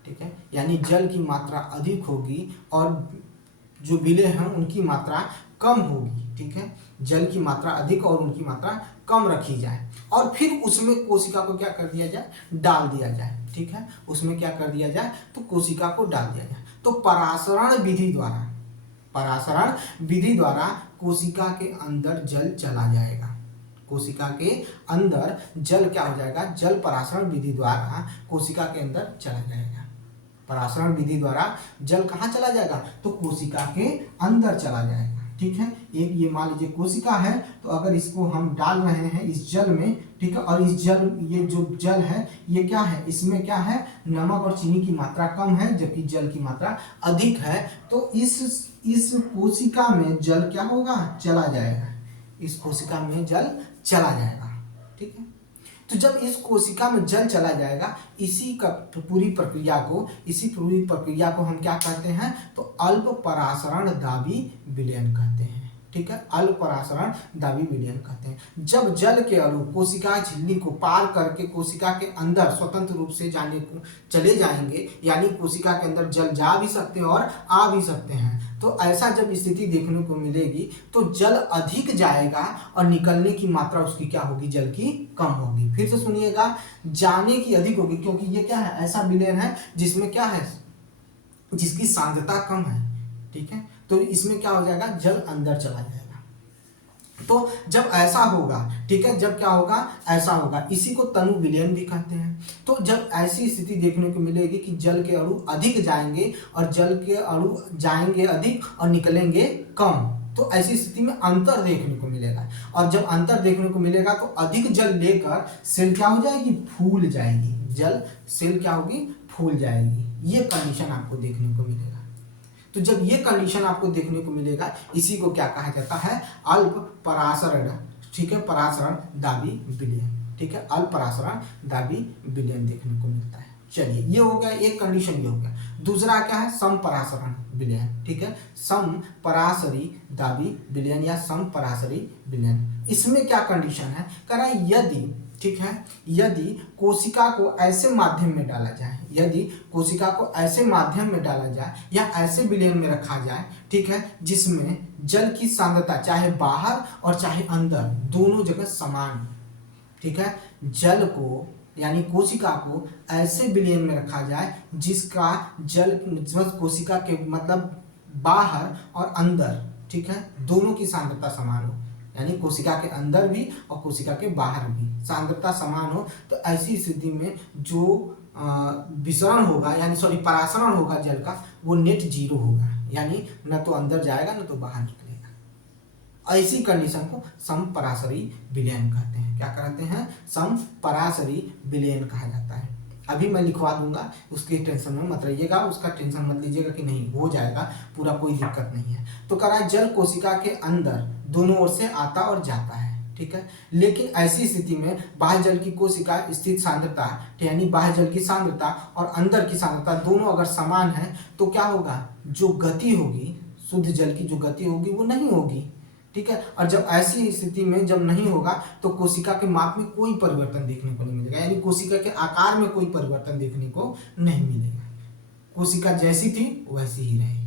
ठीक है, यानी जल की मात्रा अधिक होगी और जो विलेय हैं उनकी मात्रा कम होगी। ठीक है, जल की मात्रा अधिक और उनकी मात्रा कम रखी जाए और फिर उसमें कोशिका को क्या कर दिया जाए? डाल दिया जाए। ठीक है, उसमें क्या कर दिया जाए? तो कोशिका को डाल दिया जाए। तो परासरण विधि द्वारा कोशिका के अंदर जल चला जाएगा। कोशिका के अंदर जल क्या हो जाएगा? जल परासरण विधि द्वारा कोशिका के अंदर चला जाएगा। परासरण विधि द्वारा जल कहाँ चला जाएगा? तो कोशिका के अंदर चला जाएगा। ठीक है। एक ये मान लीजिए कोशिका है, तो अगर इसको हम डाल रहे हैं इस जल में, ठीक है, और इस जल, ये जो जल है ये क्या है, इसमें क्या है, नमक और चीनी की मात्रा कम है जबकि जल की मात्रा अधिक है, तो इस कोशिका में जल क्या होगा, चला जाएगा, इस कोशिका में जल चला जाएगा, ठीक है। तो जब इस कोशिका में जल चला जाएगा, इसी पूरी प्रक्रिया को हम क्या कहते हैं, तो अल्प परासरण दाबी विलयन कहते हैं, ठीक है, अल्प परासरण दाबी विलयन कहते हैं। जब जल के अणु कोशिका झिल्ली को पार करके कोशिका के अंदर स्वतंत्र रूप से चले जाएंगे, यानी कोशिका के अंदर जल जा भी सकते हैं और आ भी सकते हैं, तो ऐसा जब स्थिति देखने को मिलेगी तो जल अधिक जाएगा और निकलने की मात्रा उसकी क्या होगी, जल की कम होगी। फिर से सुनिएगा, जाने की अधिक होगी, क्योंकि ये क्या है, ऐसा विलयन है जिसमें क्या है, जिसकी सांद्रता कम है, ठीक है, तो इसमें क्या हो जाएगा, जल अंदर चला जाएगा। तो जब ऐसा होगा, ठीक है, जब क्या होगा, ऐसा होगा, इसी को तनु विलयन भी कहते हैं। तो जब ऐसी स्थिति देखने को मिलेगी कि जल के अणु अधिक जाएंगे और जल के अणु जाएंगे अधिक और निकलेंगे कम, तो ऐसी स्थिति में अंतर देखने को मिलेगा। और जब अंतर देखने को मिलेगा तो अधिक जल लेकर सेल क्या हो जाएगी, फूल जाएगी, जल सेल क्या होगी, फूल जाएगी। ये कंडीशन आपको देखने को मिलेगा। तो जब ये कंडीशन आपको देखने को मिलेगा, इसी को क्या कहा जाता है, अल्प परासरण, ठीक है, परासरण दाबी विलयन, ठीक है, अल्प परासरण दाबी विलयन देखने को मिलता है। चलिए, ये हो गया एक कंडीशन, ये हो गया। दूसरा क्या है, सम परासरण विलयन, ठीक है, सम परासरी दाबी विलयन या सम परासरी विलयन। इसमें क्या कंडीशन है, कह रहा है यदि, ठीक है, यदि कोशिका को ऐसे माध्यम में डाला जाए, यदि कोशिका को ऐसे माध्यम में डाला जाए या ऐसे विलयन में रखा जाए, ठीक है, जिसमें जल की सांद्रता चाहे बाहर और चाहे अंदर दोनों जगह समान, ठीक है, जल को यानी कोशिका को ऐसे विलयन में रखा जाए जिसका जल कोशिका के मतलब बाहर और अंदर, ठीक है, दोनों की सांद्रता समान हो, यानी कोशिका के अंदर भी और कोशिका के बाहर भी सांद्रता समान हो, तो ऐसी स्थिति में जो विसरण होगा, यानी सॉरी परासरण होगा जल का, वो नेट जीरो होगा, यानी न तो अंदर जाएगा न तो बाहर निकलेगा। ऐसी कंडीशन को समपरासरी विलयन कहते हैं। क्या कहते हैं, समपरासरी विलयन कहा जाता है। अभी मैं लिखवा दूंगा, उसके टेंशन में मत रहिएगा, उसका टेंशन मत लीजिएगा कि नहीं हो जाएगा पूरा, कोई दिक्कत नहीं है। तो कह रहा है जल कोशिका के अंदर दोनों ओर से आता और जाता है, ठीक है, लेकिन ऐसी स्थिति में बाह्य जल की कोशिका स्थित सांद्रता, यानी बाह्य जल की सांद्रता और अंदर की सांद्रता दोनों अगर समान है, तो क्या होगा, जो गति होगी, शुद्ध जल की जो गति होगी वो नहीं होगी, ठीक है। और जब ऐसी स्थिति में जब नहीं होगा तो कोशिका के माप में कोई परिवर्तन देखने को नहीं मिलेगा, यानी कोशिका के आकार में कोई परिवर्तन देखने को नहीं मिलेगा, कोशिका जैसी थी वैसी ही रहेगी।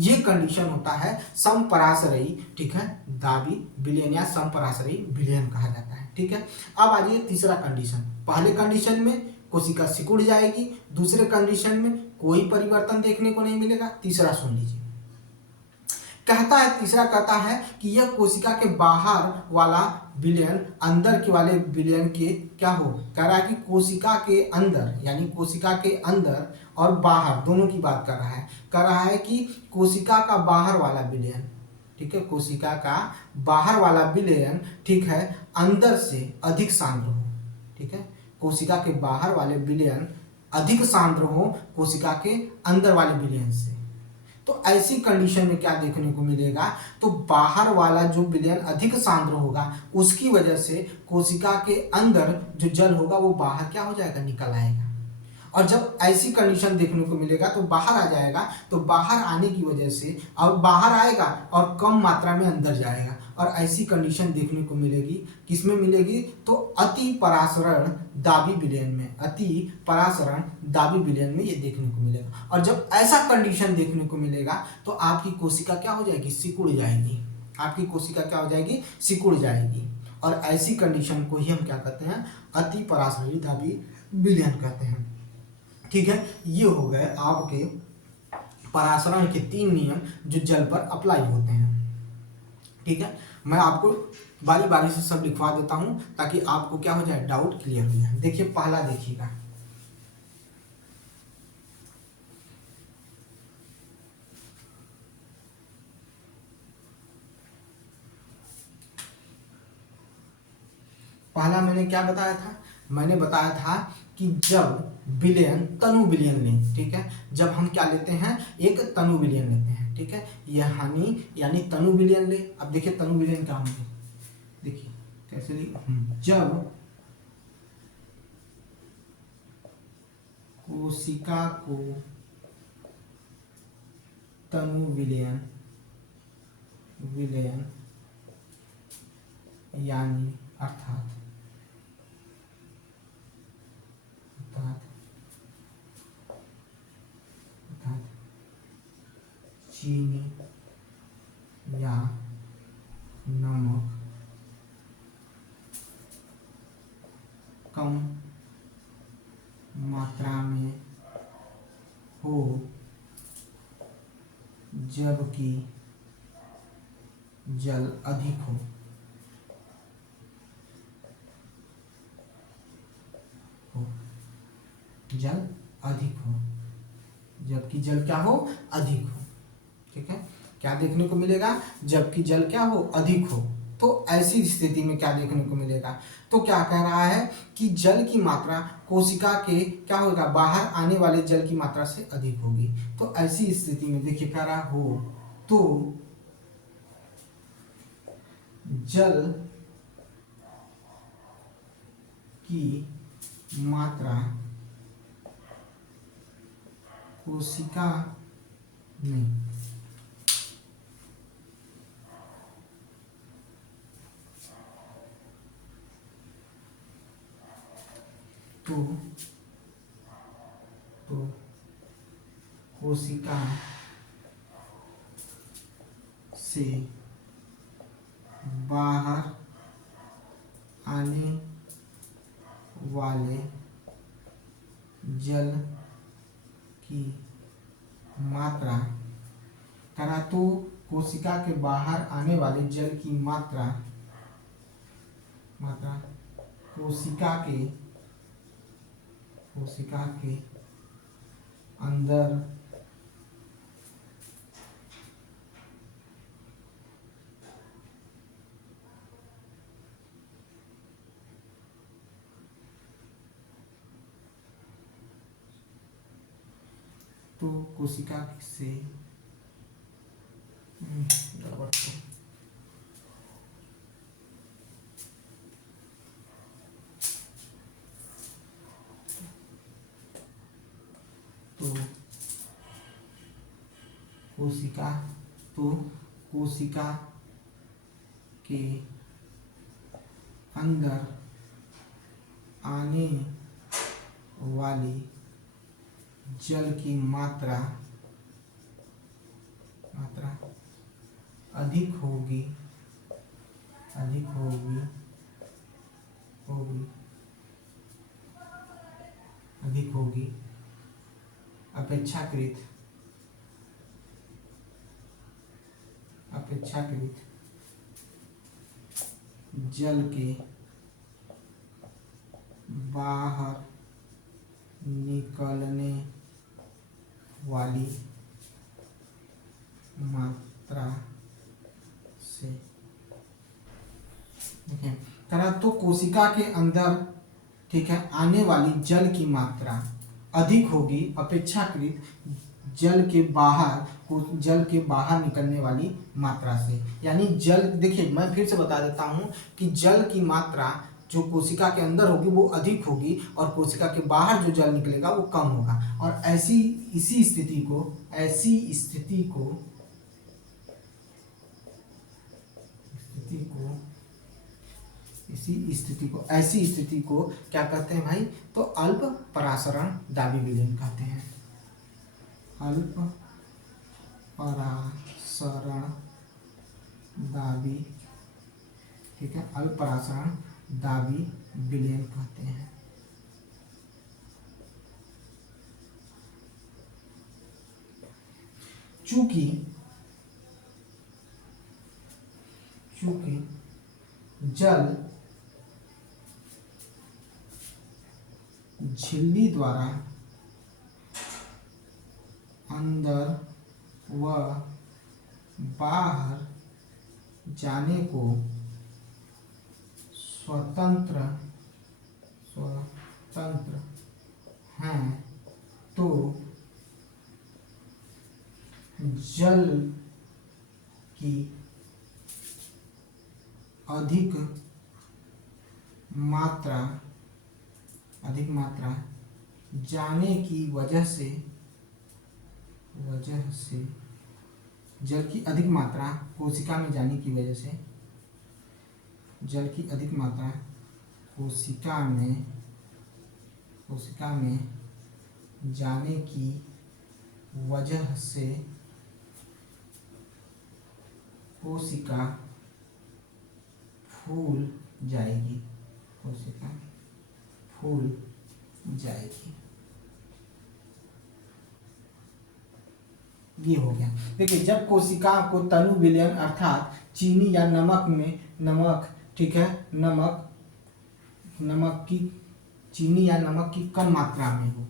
ये कंडीशन होता है समपरासरी, ठीक है, दाबी विलयन या समपरासरी विलयन कहा जाता है, ठीक है। अब आ जाइए तीसरा कंडीशन। पहले कंडीशन में कोशिका सिकुड़ जाएगी, दूसरे कंडीशन में कोई परिवर्तन देखने को नहीं मिलेगा। तीसरा सुन लीजिए, कहता है, तीसरा कहता है कि यह कोशिका के बाहर वाला विलयन अंदर के वाले विलयन के क्या हो, कह रहा है कि कोशिका के अंदर, यानी कोशिका के अंदर और बाहर दोनों की बात कर रहा है, कह रहा है कि कोशिका का बाहर वाला विलयन, ठीक है, कोशिका का बाहर वाला विलयन, ठीक है, अंदर से अधिक सांद्र हो, ठीक है, कोशिका के बाहर वाले विलयन अधिक सांद्र हो कोशिका के अंदर वाले विलयन से। तो ऐसी कंडीशन में क्या देखने को मिलेगा, तो बाहर वाला जो विलयन अधिक सांद्र होगा उसकी वजह से कोशिका के अंदर जो जल होगा वो बाहर क्या हो जाएगा, निकल आएगा। और जब ऐसी कंडीशन देखने को मिलेगा तो बाहर आ जाएगा, तो बाहर आने की वजह से और बाहर आएगा और कम मात्रा में अंदर जाएगा। और ऐसी कंडीशन देखने को मिलेगी, किसमें मिलेगी, तो अति परासरण दाबी विलयन में, अति परासरण दाबी विलयन में ये देखने को मिलेगा। और जब ऐसा कंडीशन देखने को मिलेगा तो आपकी कोशिका क्या हो जाएगी, सिकुड़ जाएगी, आपकी कोशिका क्या हो जाएगी, सिकुड़ जाएगी। और ऐसी कंडीशन को ही हम क्या कहते हैं, अति परासरण दाबी विलयन कहते हैं, ठीक है। ये हो गए आपके परासरण के 3 नियम जो जल पर अप्लाई होते हैं, ठीक है। मैं आपको बारी बारी से सब लिखवा देता हूं ताकि आपको क्या हो जाए, डाउट क्लियर हो जाए। देखिए पहला देखिएगा, पहला मैंने क्या बताया था, मैंने बताया था कि जब विलयन तनु विलयन लें, ठीक है, जब हम क्या लेते हैं, एक तनु विलयन लेते हैं, ठीक है, यह हानि यानी तनु विलयन ले। अब देखिए तनु विलयन क्या होंगे, देखिए कैसे जब कोशिका को तनु विलयन विलयन यानी अर्थात चीनी या नमक कम मात्रा में हो, जबकि जल अधिक हो, जल अधिक हो, जबकि जल क्या हो, अधिक हो, ठीक है। क्या देखने को मिलेगा, जबकि जल क्या हो, अधिक हो। तो ऐसी स्थिति में क्या देखने को मिलेगा, तो क्या कह रहा है कि जल की मात्रा कोशिका के क्या होगा, बाहर आने वाले जल की मात्रा से अधिक होगी। तो ऐसी स्थिति में देखिए कह रहा हो तो जल की मात्रा कोशिका में तो कोशिका से बाहर आने वाले जल की मात्रा करा, तो कोशिका के बाहर आने वाले जल की मात्रा कोशिका के अंदर तो कोशिका से कोशिका के अंदर आने वाली जल की मात्रा अधिक होगी अपेक्षाकृत जल के बाहर निकलने वाली मात्रा से, करा तो कोशिका के अंदर, ठीक है, आने वाली जल की मात्रा अधिक होगी अपेक्षाकृत जल के बाहर निकलने वाली मात्रा से। यानी जल, देखिए मैं फिर से बता देता हूं कि जल की मात्रा जो कोशिका के अंदर होगी वो अधिक होगी और कोशिका के बाहर जो जल निकलेगा वो कम होगा। और इसी स्थिति को ऐसी स्थिति को क्या कहते हैं भाई, तो अल्प परासरण दाबी विलयन कहते हैं। अल्प परासरण दाबी, ठीक है, अल्प परासरण दाबी विलयन कहते हैं। चूंकि जल झिल्ली द्वारा अंदर व बाहर जाने को स्वतंत्र स्वतंत्र हैं तो जल की अधिक मात्रा जाने की वजह से जल की अधिक मात्रा कोशिका में जाने की वजह से जल की अधिक मात्रा कोशिका में जाने की वजह से कोशिका फूल जाएगी। ये हो गया। देखिए, जब कोशिका को तनु विलयन अर्थात चीनी या नमक ठीक है, चीनी या नमक की कम मात्रा में हो,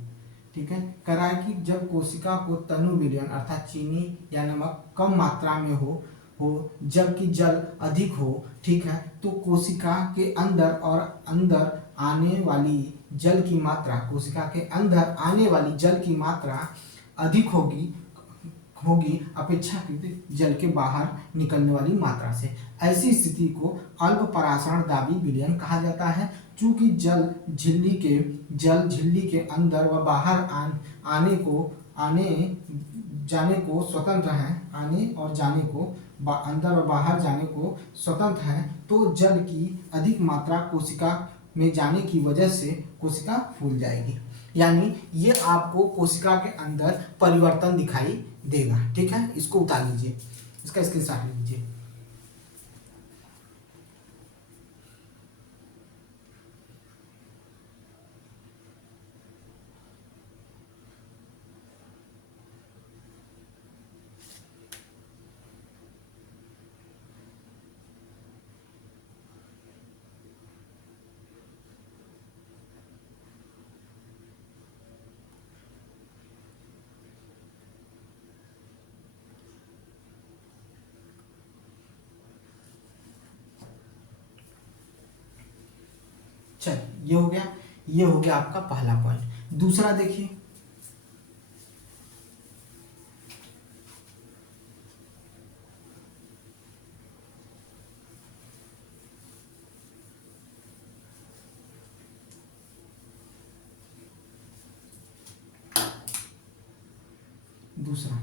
ठीक है, करा है कि जब कोशिका को तनु विलयन अर्थात चीनी या नमक कम मात्रा में हो जबकि जल अधिक हो, ठीक है, तो कोशिका के अंदर आने वाली जल की मात्रा अधिक होगी अपेक्षाकृत जल के बाहर निकलने वाली मात्रा से। ऐसी स्थिति को अल्प परासरण दाबी विलयन कहा जाता है। चूंकि जल झिल्ली के अंदर व बाहर आने जाने को स्वतंत्र है, अंदर और बाहर जाने को स्वतंत्र है, तो जल की अधिक मात्रा कोशिका में जाने की वजह से कोशिका फूल जाएगी। यानी ये आपको कोशिका के अंदर परिवर्तन दिखाई देगा। ठीक है, इसको उतार लीजिए, इसका स्क्रीनशॉट लीजिए। चल, ये हो गया आपका पहला पॉइंट। दूसरा देखिए, दूसरा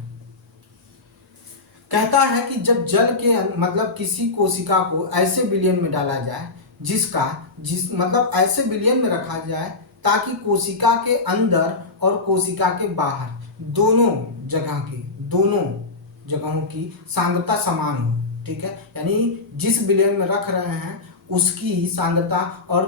कहता है कि जब जल के मतलब किसी कोशिका को ऐसे विलयन में डाला जाए मतलब ऐसे विलयन में रखा जाए ताकि कोशिका के अंदर और कोशिका के बाहर दोनों जगहों की सांद्रता समान हो। ठीक है, यानी जिस विलयन में रख रहे हैं उसकी सांद्रता और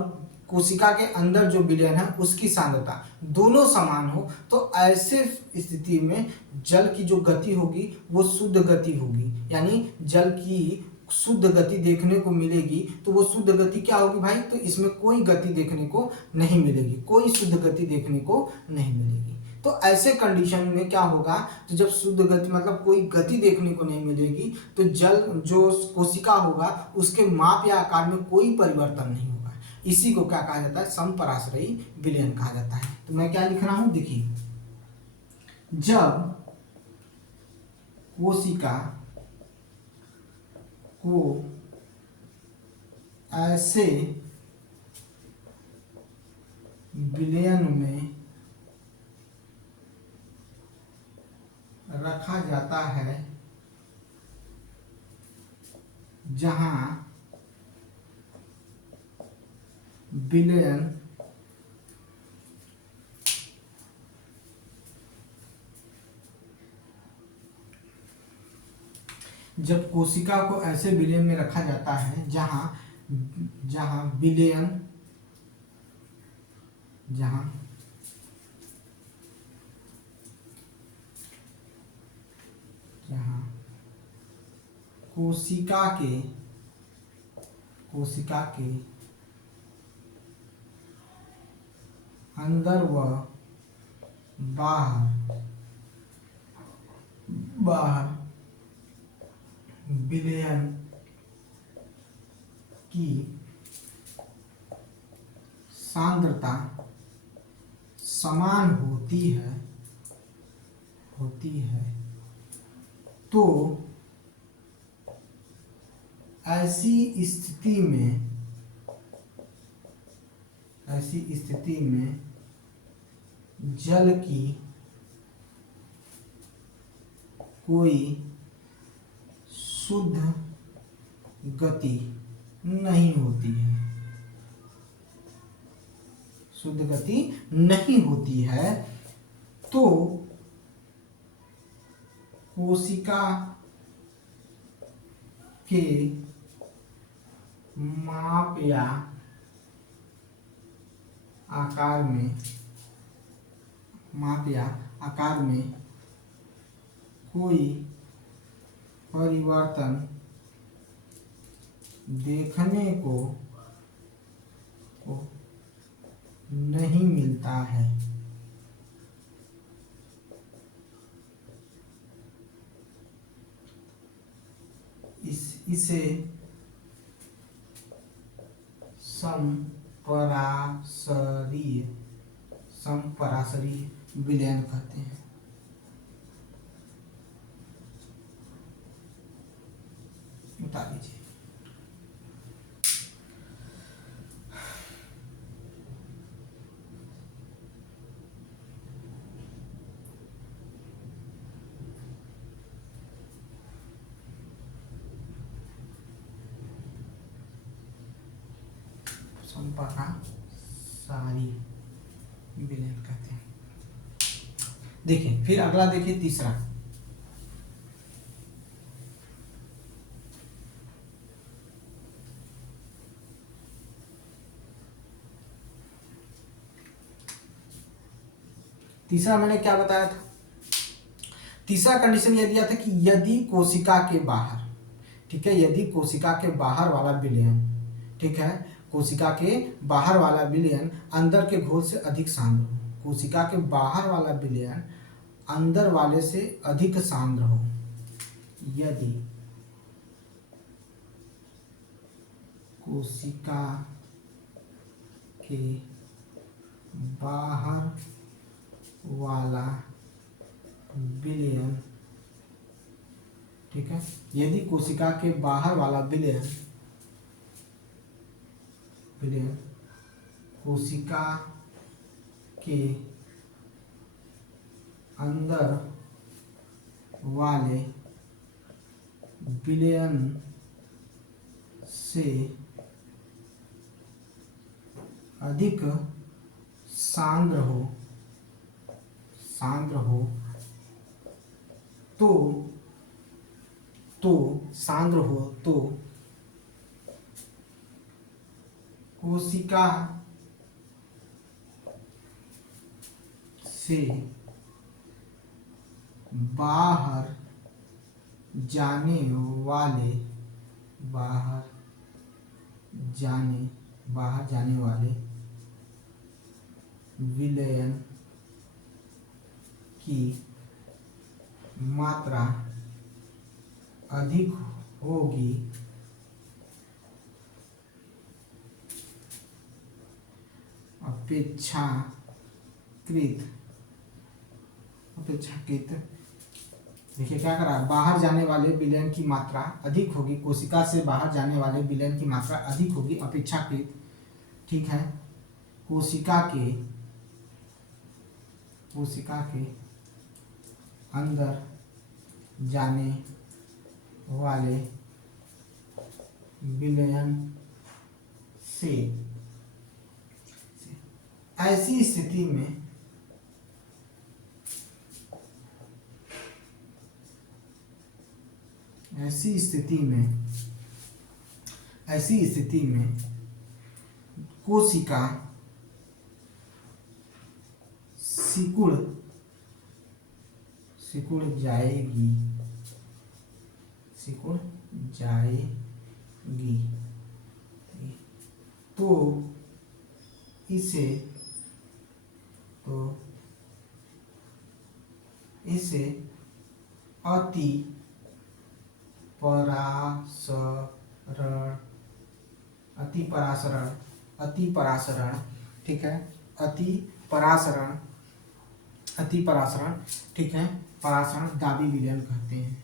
कोशिका के अंदर जो विलयन है उसकी सांद्रता दोनों समान हो, तो ऐसे स्थिति में जल की जो गति होगी वो शुद्ध गति होगी। यानी जल की शुद्ध गति देखने को मिलेगी। तो वो शुद्ध गति क्या होगी भाई? तो इसमें कोई गति देखने को नहीं मिलेगी, कोई शुद्ध गति देखने को नहीं मिलेगी। तो ऐसे कंडीशन में क्या होगा? तो जब शुद्ध गति मतलब कोई गति देखने को नहीं मिलेगी तो जल जो कोशिका होगा उसके माप या आकार में कोई परिवर्तन नहीं होगा। इसी को क्या कहा जाता है? समपराश्रयी विलयन कहा जाता है। तो मैं क्या लिख रहा हूं, देखिए, जब कोशिका को ऐसे विलयन में रखा जाता है जहां विलयन जब कोशिका को ऐसे विलयन में रखा जाता है जहां विलयन कोशिका के अंदर व बाहर विलयन की सांद्रता समान होती है तो ऐसी स्थिति में जल की कोई शुद्ध गति नहीं होती है, तो कोशिका के माप या आकार में कोई परिवर्तन देखने को नहीं मिलता है। इसे समपराशरीय विलयन कहते हैं। बता दीजिए। समपराशरीय विलयन कहते हैं। देखिए फिर अगला देखिए तीसरा। तीसरा मैंने क्या बताया था? तीसरा कंडीशन ये दिया था कि यदि कोशिका के बाहर, ठीक है, यदि कोशिका के बाहर वाला विलयन, ठीक है, कोशिका के बाहर वाला विलयन अंदर के घोल से अधिक सांद्र हो, कोशिका के बाहर वाला विलयन अंदर वाले से अधिक सांद्र हो, यदि कोशिका के बाहर वाला विलयन, ठीक है, यदि कोशिका के बाहर वाला विलयन कोशिका के अंदर वाले विलयन से अधिक सांद्र हो तो कोशिका से बाहर जाने वाले विलयन की मात्रा अधिक होगी अपेक्षाकृत देखिए क्या करा, बाहर जाने वाले विलयन की मात्रा अधिक होगी, कोशिका से बाहर जाने वाले विलयन की मात्रा अधिक होगी अपेक्षाकृत, ठीक है, कोशिका के अंदर जाने वाले विलयन से। ऐसी स्थिति में कोशिका सिकुड़ जाएगी तो इसे अति परासरण, ठीक है, अति परासरण, अति परासरण, ठीक है, परासरण दाबी विलयन कहते हैं।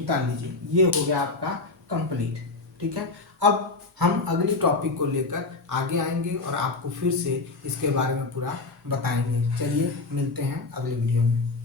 उतार लीजिए, ये हो गया आपका कंप्लीट। ठीक है, अब हम अगली टॉपिक को लेकर आगे आएंगे और आपको फिर से इसके बारे में पूरा बताएंगे। चलिए मिलते हैं अगले वीडियो में।